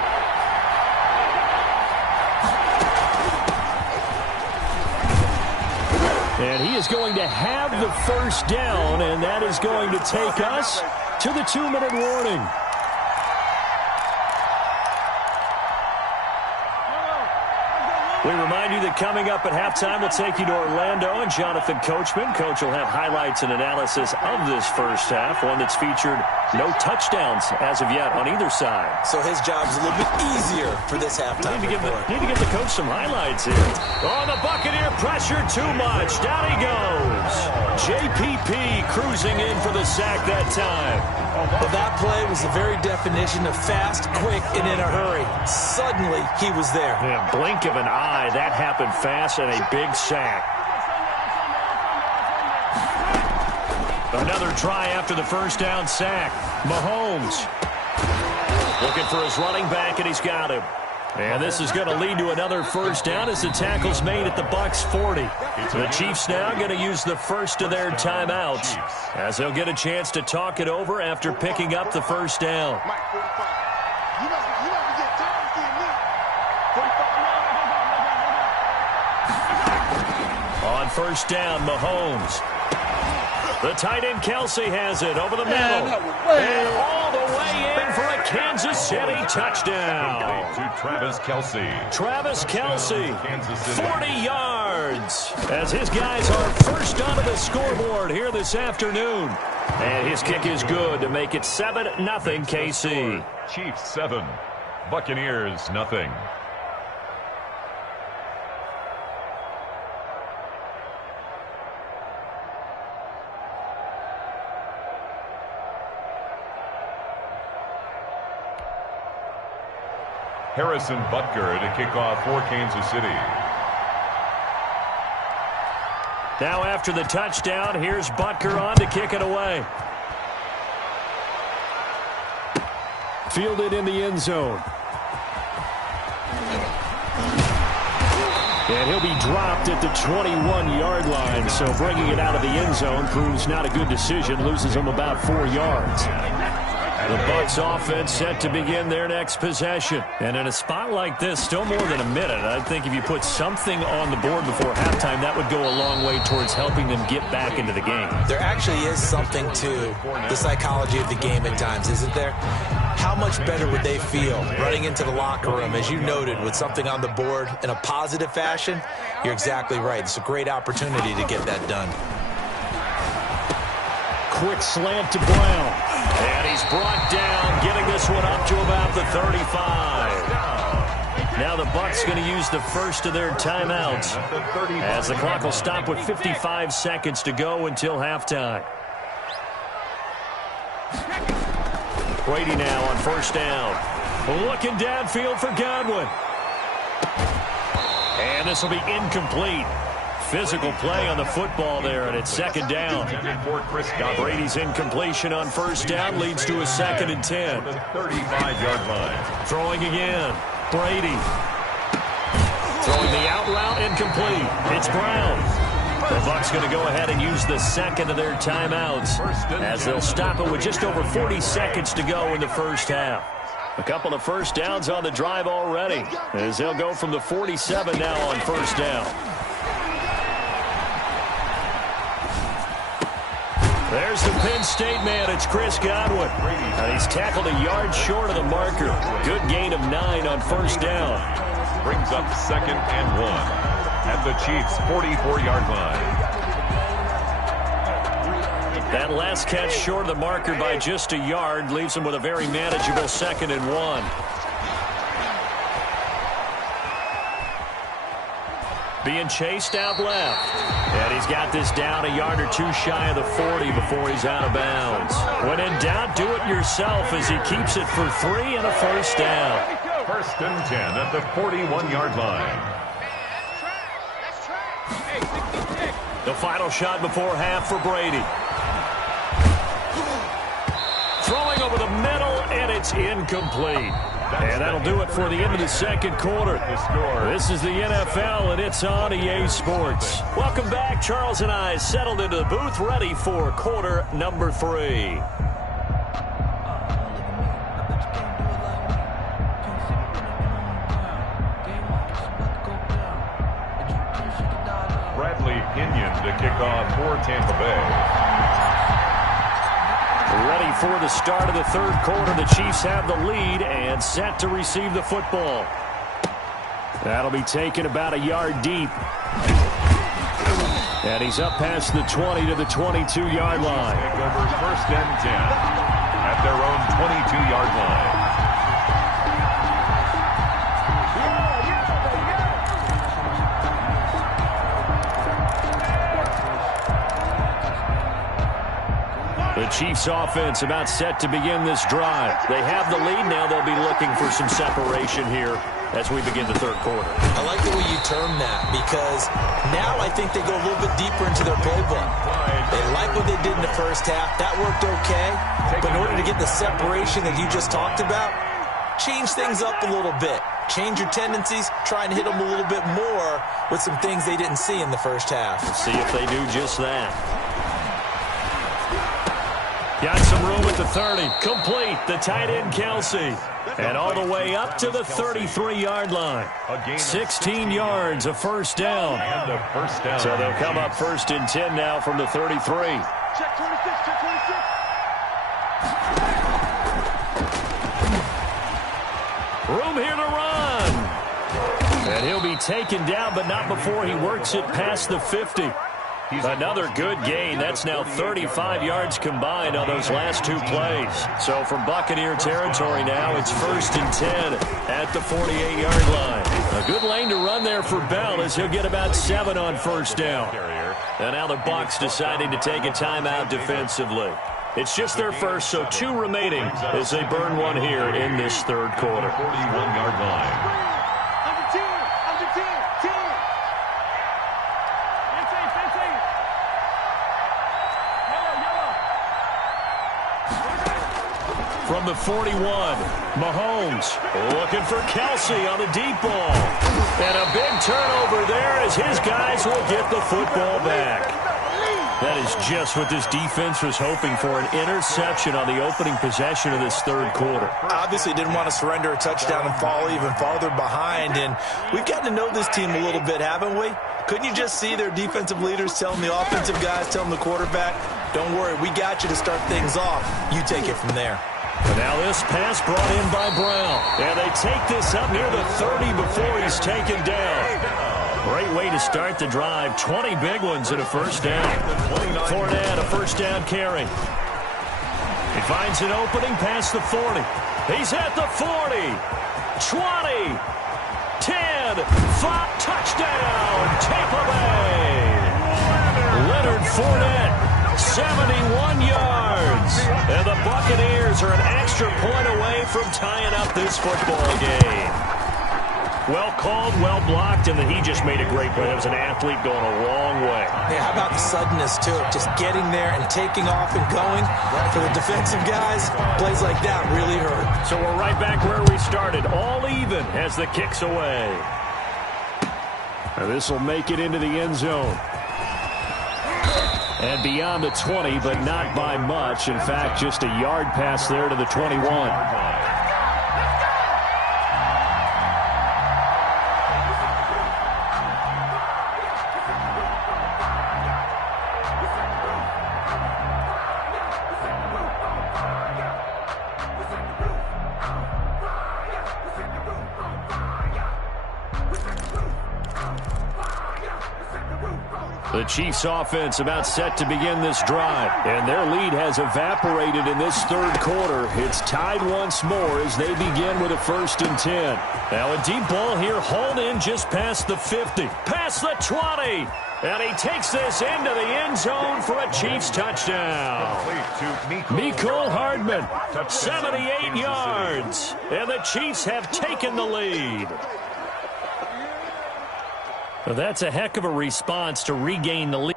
And he is going to have the first down, and that is going to take us to the 2-minute warning. We remind you that coming up at halftime, we'll take you to Orlando and Jonathan Coachman. Coach will have highlights and analysis of this first half, one that's featured no touchdowns as of yet on either side. So his job's a little bit easier for this halftime. Need to give the coach some highlights here. Oh, the Buccaneer pressure too much. Down he goes. JPP cruising in for the sack that time. Well, that play was the very definition of fast, quick, and in a hurry. Suddenly, he was there. Yeah, blink of an eye. That happened fast and a big sack. Another try after the first down sack. Mahomes looking for his running back, and he's got him. And this is going to lead to another first down as the tackle's made at the Bucs 40. The Chiefs now going to use the first of their timeouts as they'll get a chance to talk it over after picking up the first down. On first down, Mahomes. The tight end Kelsey has it over the middle. And all the way in for a Kansas City touchdown. To Travis Kelce. Travis Kelce, 40 yards. yards as his guys are first onto the scoreboard here this afternoon. And his kick is good to make it 7-0 KC. Chiefs 7, Buccaneers nothing. Harrison Butker to kick off for Kansas City. Now after the touchdown, here's Butker on to kick it away. Fielded in the end zone. And he'll be dropped at the 21-yard line, so bringing it out of the end zone proves not a good decision, loses him about 4 yards. The Bucs offense set to begin their next possession. And in a spot like this, still more than a minute, I think if you put something on the board before halftime, that would go a long way towards helping them get back into the game. There actually is something to the psychology of the game at times, isn't there? How much better would they feel running into the locker room, as you noted, with something on the board in a positive fashion? You're exactly right. It's a great opportunity to get that done. Quick slant to Brown. And he's brought down, getting this one up to about the 35. Now the Bucs going to use the first of their timeouts as the clock will stop with 55 seconds to go until halftime. Brady now on first down. Looking downfield for Godwin. And this will be incomplete. Physical play on the football there, and it's second down. Brady's incompletion on first down leads to a 2nd and 10. 35-yard line. Throwing again. Brady. Throwing the out route, incomplete. It's Brown. The Bucs going to go ahead and use the second of their timeouts as they'll stop it with just over 40 seconds to go in the first half. A couple of first downs on the drive already as they'll go from the 47 now on first down. There's the Penn State man. It's Chris Godwin. And he's tackled a yard short of the marker. Good gain of 9 on first down. Brings up 2nd and 1 at the Chiefs' 44-yard line. That last catch short of the marker by just a yard leaves him with a very manageable 2nd and 1. Being chased out left. And he's got this down a yard or two shy of the 40 before he's out of bounds. When in doubt, do it yourself as he keeps it for 3 and a first down. 1st and 10 at the 41-yard line. The final shot before half for Brady. Throwing over the middle, and it's incomplete. And that'll do it for the end of the second quarter. This is the NFL, and it's on EA Sports. Welcome back. Charles and I settled into the booth, ready for quarter number 3. Bradley Pinion to kick off for Tampa Bay. Ready for the start of the third quarter. The Chiefs have the lead and set to receive the football. That'll be taken about a yard deep. And he's up past the 20 to the 22-yard line. Over 1st and 10 at their own 22-yard line. The Chiefs offense about set to begin this drive. They have the lead now. They'll be looking for some separation here as we begin the third quarter. I like the way you term that, because now I think they go a little bit deeper into their playbook. They like what they did in the first half. That worked okay. But in order to get the separation that you just talked about, change things up a little bit. Change your tendencies. Try and hit them a little bit more with some things they didn't see in the first half. We'll see if they do just that. Got some room at the 30. Complete. The tight end, Kelsey. And all the way up to the 33-yard line. 16 yards, a first down. And a first down. So they'll come up 1st and 10 now from the 33. Check 26, check 26. Room here to run. And he'll be taken down, but not before he works it past the 50. Another good gain. That's now 35 yards combined on those last two plays. So from Buccaneer territory now, it's 1st and 10 at the 48-yard line. A good lane to run there for Bell as he'll get about 7 on 1st down. And now the Bucs deciding to take a timeout defensively. It's just their first, so 2 remaining as they burn one here in this 3rd quarter. 41-yard line. From the 41, Mahomes looking for Kelsey on the deep ball. And a big turnover there as his guys will get the football back. That is just what this defense was hoping for, an interception on the opening possession of this 3rd quarter. Obviously didn't want to surrender a touchdown and fall even farther behind. And we've gotten to know this team a little bit, haven't we? Couldn't you just see their defensive leaders telling the offensive guys, telling the quarterback, don't worry, we got you to start things off. You take it from there. And now this pass brought in by Brown. And they take this up near the 30 before he's taken down. Great way to start the drive. 20 big ones and a 1st down. Fournette, a 1st down carry. He finds an opening past the 40. He's at the 40. 20. 10. 5. Touchdown. Tampa Bay. Leonard Fournette. 71 yards. And the Buccaneers are an extra point away from tying up this football game. Well called, well blocked, and then he just made a great play. That was an athlete going a long way. Yeah, how about the suddenness, too? Just getting there and taking off and going. For the defensive guys, plays like that really hurt. So we're right back where we started, all even as the kick's away. This will make it into the end zone. And beyond the 20, but not by much. In fact, just a yard pass there to the 21. The Chiefs offense about set to begin this drive, and their lead has evaporated in this 3rd quarter. It's tied once more as they begin with a 1st and 10. Now a deep ball here, hauled in just past the 50, past the 20, and he takes this into the end zone for a Chiefs touchdown. Mecole Hardman, 78 yards, and the Chiefs have taken the lead. That's a heck of a response to regain the lead.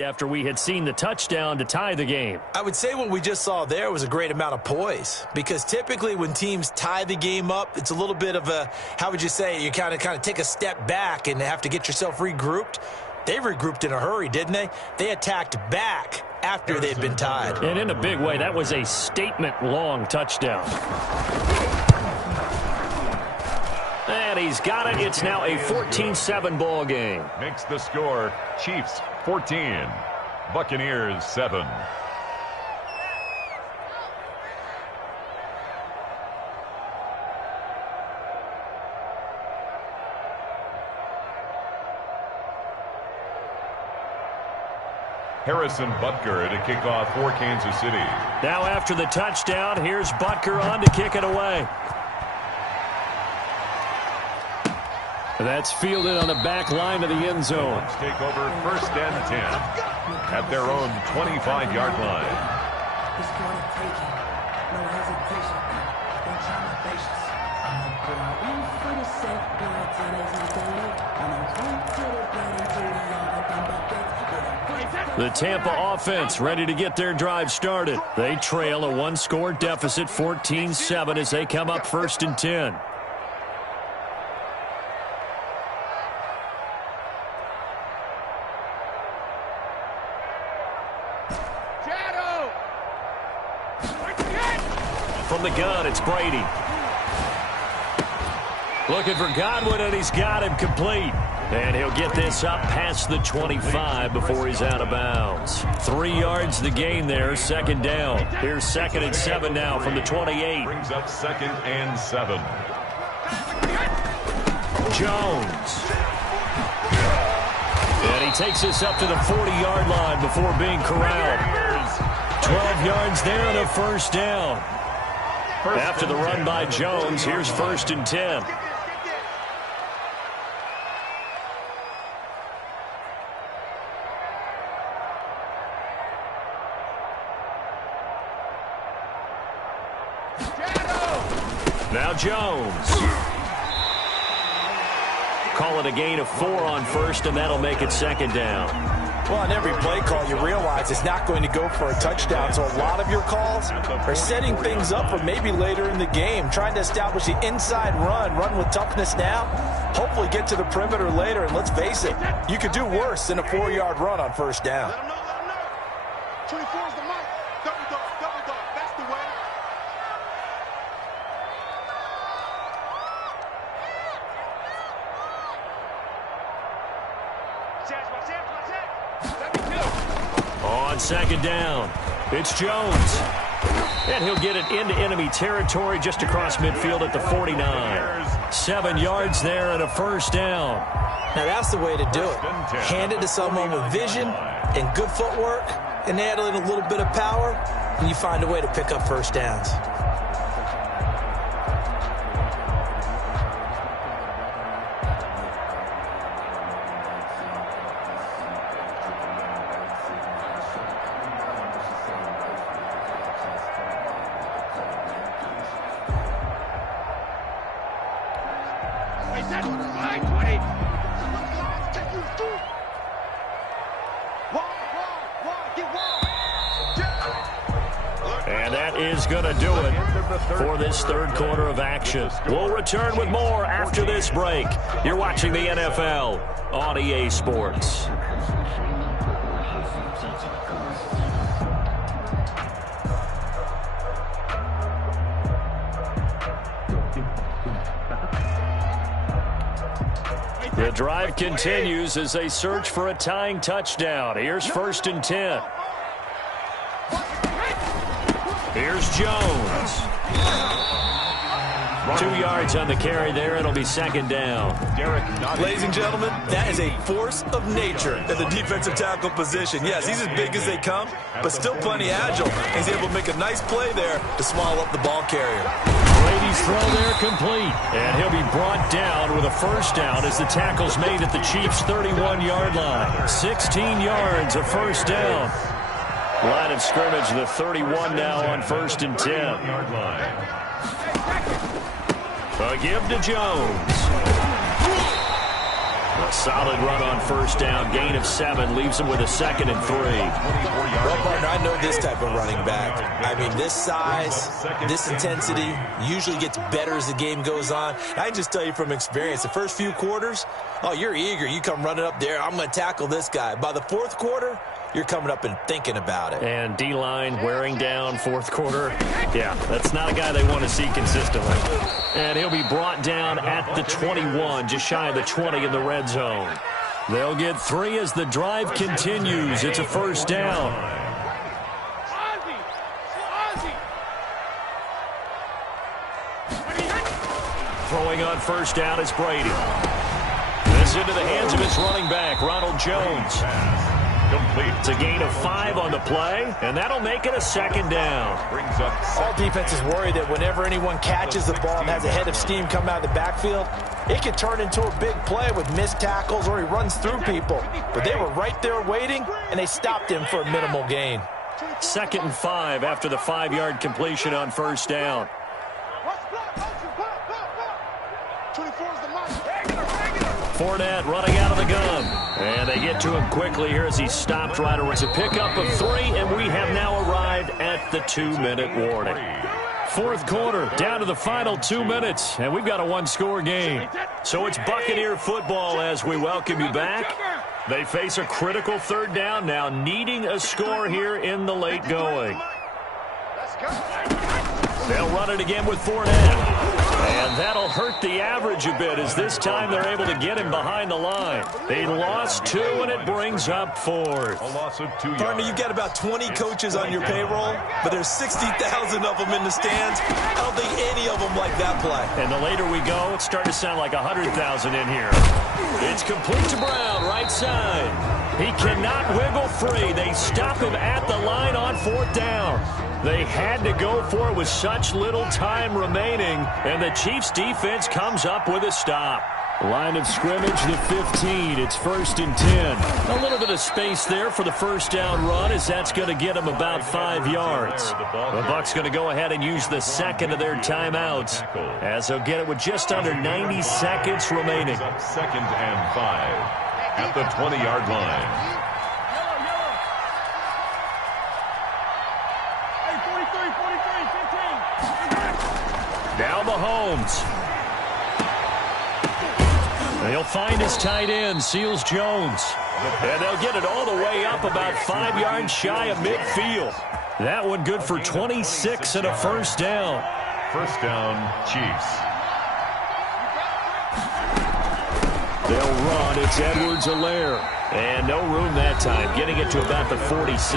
After we had seen the touchdown to tie the game. I would say what we just saw there was a great amount of poise, because typically when teams tie the game up, it's a little bit of a, how would you say, you kind of take a step back and have to get yourself regrouped. They regrouped in a hurry, didn't they? They attacked back after they'd been tied. And in a big way, that was a statement-long touchdown. And he's got it. It's now a 14-7 ball game. Makes the score Chiefs 14, Buccaneers 7. Harrison Butker to kick off for Kansas City. Now after the touchdown, here's Butker on to kick it away. That's fielded on the back line of the end zone. Let's take over 1st and 10 at their own 25-yard line. The Tampa offense ready to get their drive started. They trail a 1-score deficit, 14-7, as they come up 1st and 10. the gun, it's Brady. Looking for Godwin, and he's got him complete. And he'll get this up past the 25 before he's out of bounds. 3 yards the gain there, second down. Here's 2nd and 7 now from the 28. Brings up 2nd and 7. Jones. And he takes us up to the 40-yard line before being corralled. 12 yards there and a first down. After the run by Jones, here's 1st and 10. Now Jones. Call it a gain of 4 on 1st, and that'll make it 2nd down. Well, on every play call, you realize it's not going to go for a touchdown, so a lot of your calls are setting things up for maybe later in the game, trying to establish the inside run with toughness now, hopefully get to the perimeter later, and let's face it, you could do worse than a 4-yard run on 1st down. 24 is the mic. Double dog, that's the way. On 2nd down, it's Jones. And he'll get it into enemy territory just across midfield at the 49. 7 yards there and a first down. Now that's the way to do it. Hand it to someone with vision and good footwork, and add in a little bit of power, and you find a way to pick up first downs. And that is going to do it for this 3rd quarter of action. We'll return with more after this break. You're watching the NFL on EA Sports. The drive continues as they search for a tying touchdown. Here's 1st and 10. Here's Jones. 2 yards on the carry there. It'll be 2nd down. Ladies and gentlemen, that is a force of nature at the defensive tackle position. Yes, he's as big as they come, but still plenty agile. He's able to make a nice play there to swallow up the ball carrier. Brady's throw there complete. And he'll be brought down with a first down as the tackle's made at the Chiefs' 31-yard line. 16 yards, a first down. Line of scrimmage, the 31 now on 1st and 10. A give to Jones. A solid run on first down. Gain of 7 leaves him with a 2nd and 3. Well, partner, I know this type of running back. I mean, this size, this intensity usually gets better as the game goes on. I can just tell you from experience, the first few quarters, oh, you're eager. You come running up there. I'm going to tackle this guy. By the 4th quarter, you're coming up and thinking about it. And D-line wearing down 4th quarter. Yeah, that's not a guy they want to see consistently. And he'll be brought down at the 21, just shy of the 20 in the red zone. They'll get 3 as the drive continues. It's a first down. Throwing on first down is Brady. This into the hands of his running back, Ronald Jones. Complete. It's a gain of 5 on the play, and that'll make it a 2nd down. Brings up all defenses worry that whenever anyone catches the ball and has a head of steam come out of the backfield, it could turn into a big play with missed tackles or he runs through people. But they were right there waiting, and they stopped him for a minimal gain. 2nd and 5 after the 5-yard completion on first down. Fournette running out of the gun. And they get to him quickly here as he stopped right around. It's a pickup of 3, and we have now arrived at the 2-minute warning. 4th quarter, down to the final 2 minutes, and we've got a 1-score game. So it's Buccaneer football as we welcome you back. They face a critical 3rd down now, needing a score here in the late going. They'll run it again with Fournette. And that'll hurt the average a bit as this time they're able to get him behind the line. They lost 2, and it brings up 4th. A loss of 2 yards. Partner, you've got about 20 coaches on your payroll, but there's 60,000 of them in the stands. I don't think any of them like that play. And the later we go, it's starting to sound like 100,000 in here. It's complete to Brown, right side. He cannot wiggle free. They stop him at the line on 4th down. They had to go for it with such little time remaining, and the Chiefs' defense comes up with a stop. Line of scrimmage, the 15. It's 1st and 10. A little bit of space there for the first down run, as that's going to get them about 5 yards. The Bucs going to go ahead and use the second of their timeouts, as they'll get it with just under 90 seconds remaining. 2nd and 5 at the 20-yard line. Now Mahomes. He'll find his tight end, Seals Jones. And they'll get it all the way up about 5 yards shy of midfield. That one good for 26 and a first down. First down, Chiefs. They'll run. It's Edwards-Helaire. And no room that time, getting it to about the 46.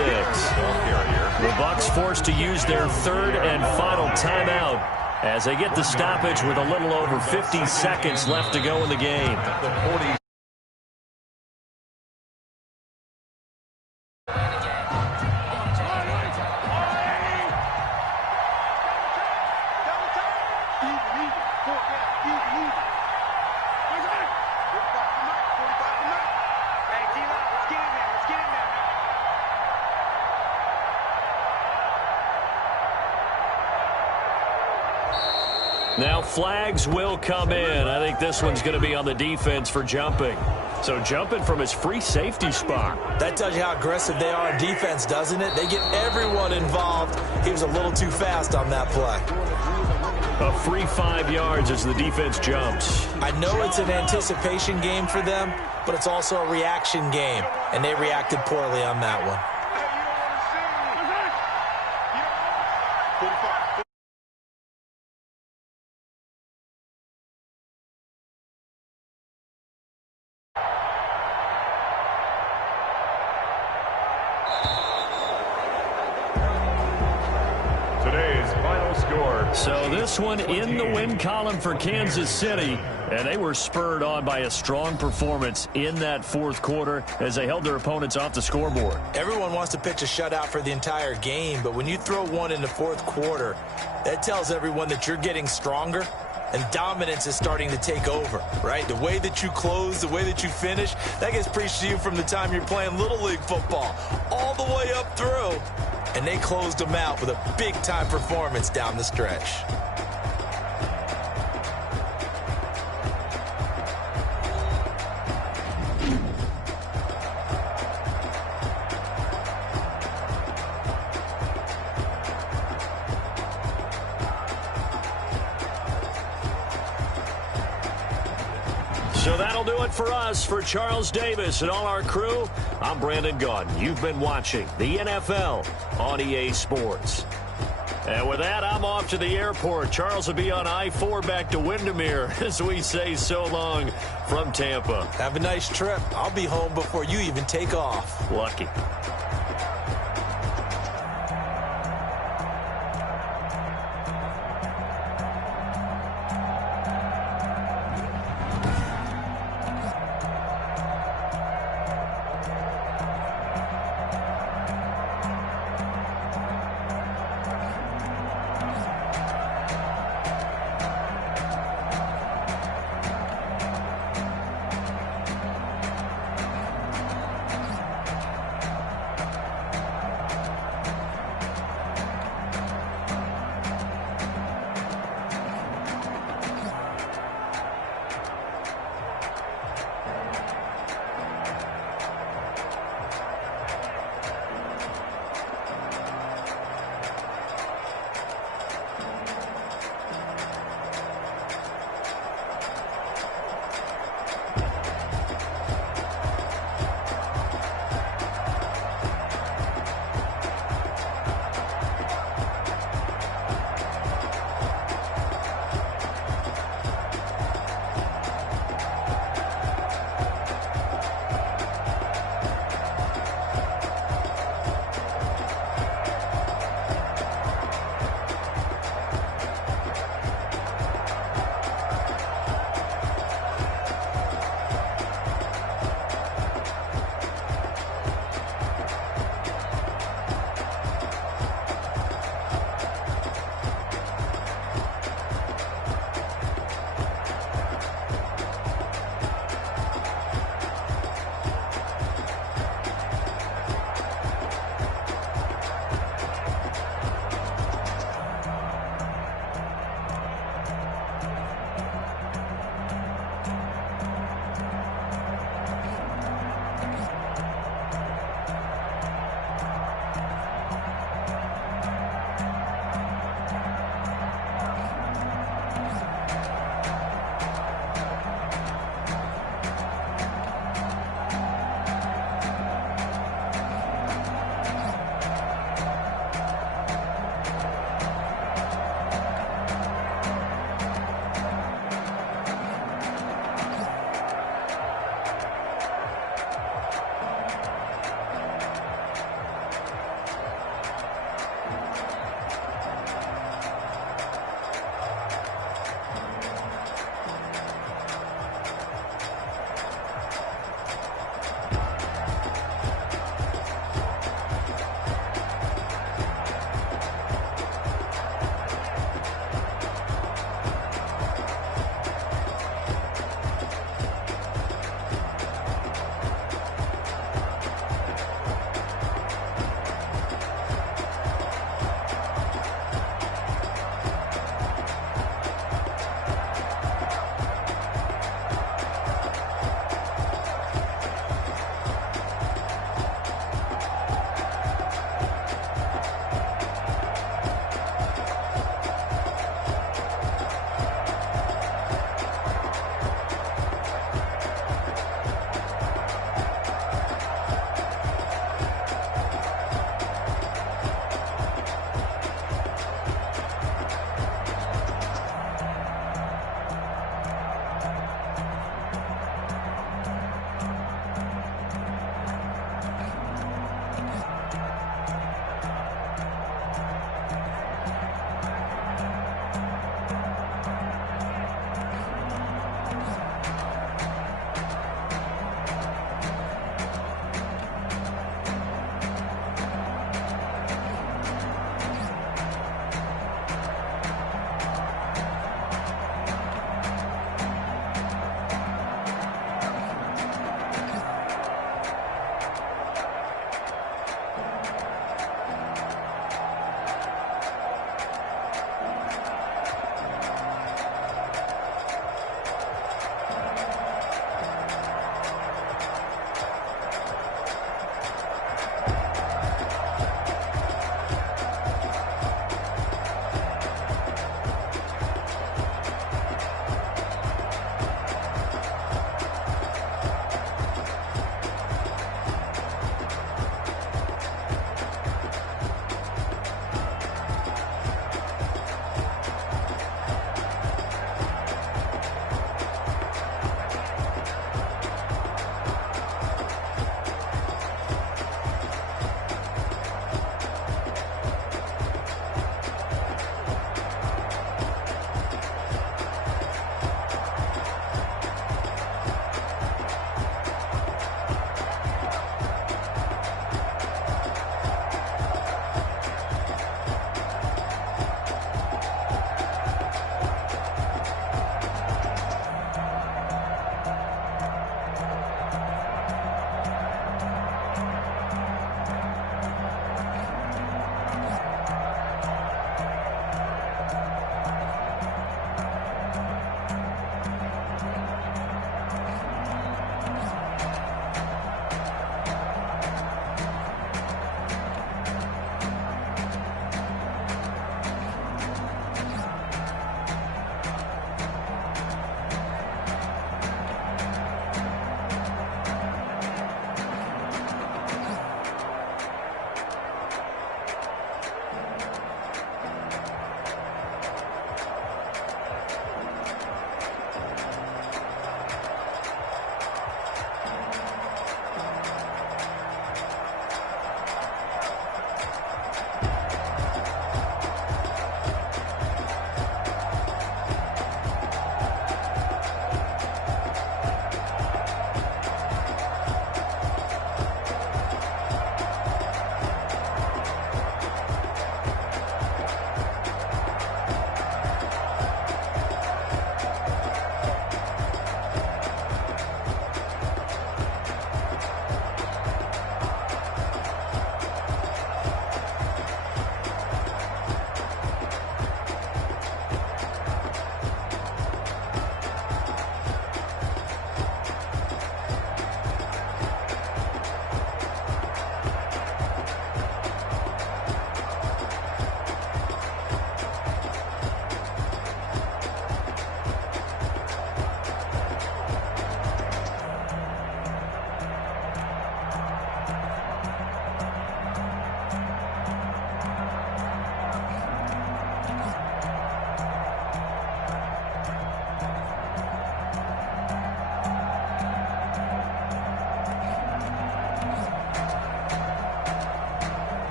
The Bucs forced to use their 3rd and final timeout as they get the stoppage with a little over 50 seconds left to go in the game. The 40. Now flags will come in. I think this one's going to be on the defense for jumping. So jumping from his free safety spot. That tells you how aggressive they are on defense, doesn't it? They get everyone involved. He was a little too fast on that play. A free 5 yards as the defense jumps. I know it's an anticipation game for them, but it's also a reaction game, and they reacted poorly on that one. So this one in the win column for Kansas City, and they were spurred on by a strong performance in that 4th quarter as they held their opponents off the scoreboard. Everyone wants to pitch a shutout for the entire game, but when you throw one in the 4th quarter, that tells everyone that you're getting stronger and dominance is starting to take over, right? The way that you close, the way that you finish, that gets preached to you from the time you're playing Little League football all the way up through. And they closed them out with a big-time performance down the stretch. So that'll do it for us. For Charles Davis and all our crew, I'm Brandon Gaudin. You've been watching the NFL on EA Sports. And with that, I'm off to the airport. Charles will be on I-4 back to Windermere as we say so long from Tampa. Have a nice trip. I'll be home before you even take off. Lucky.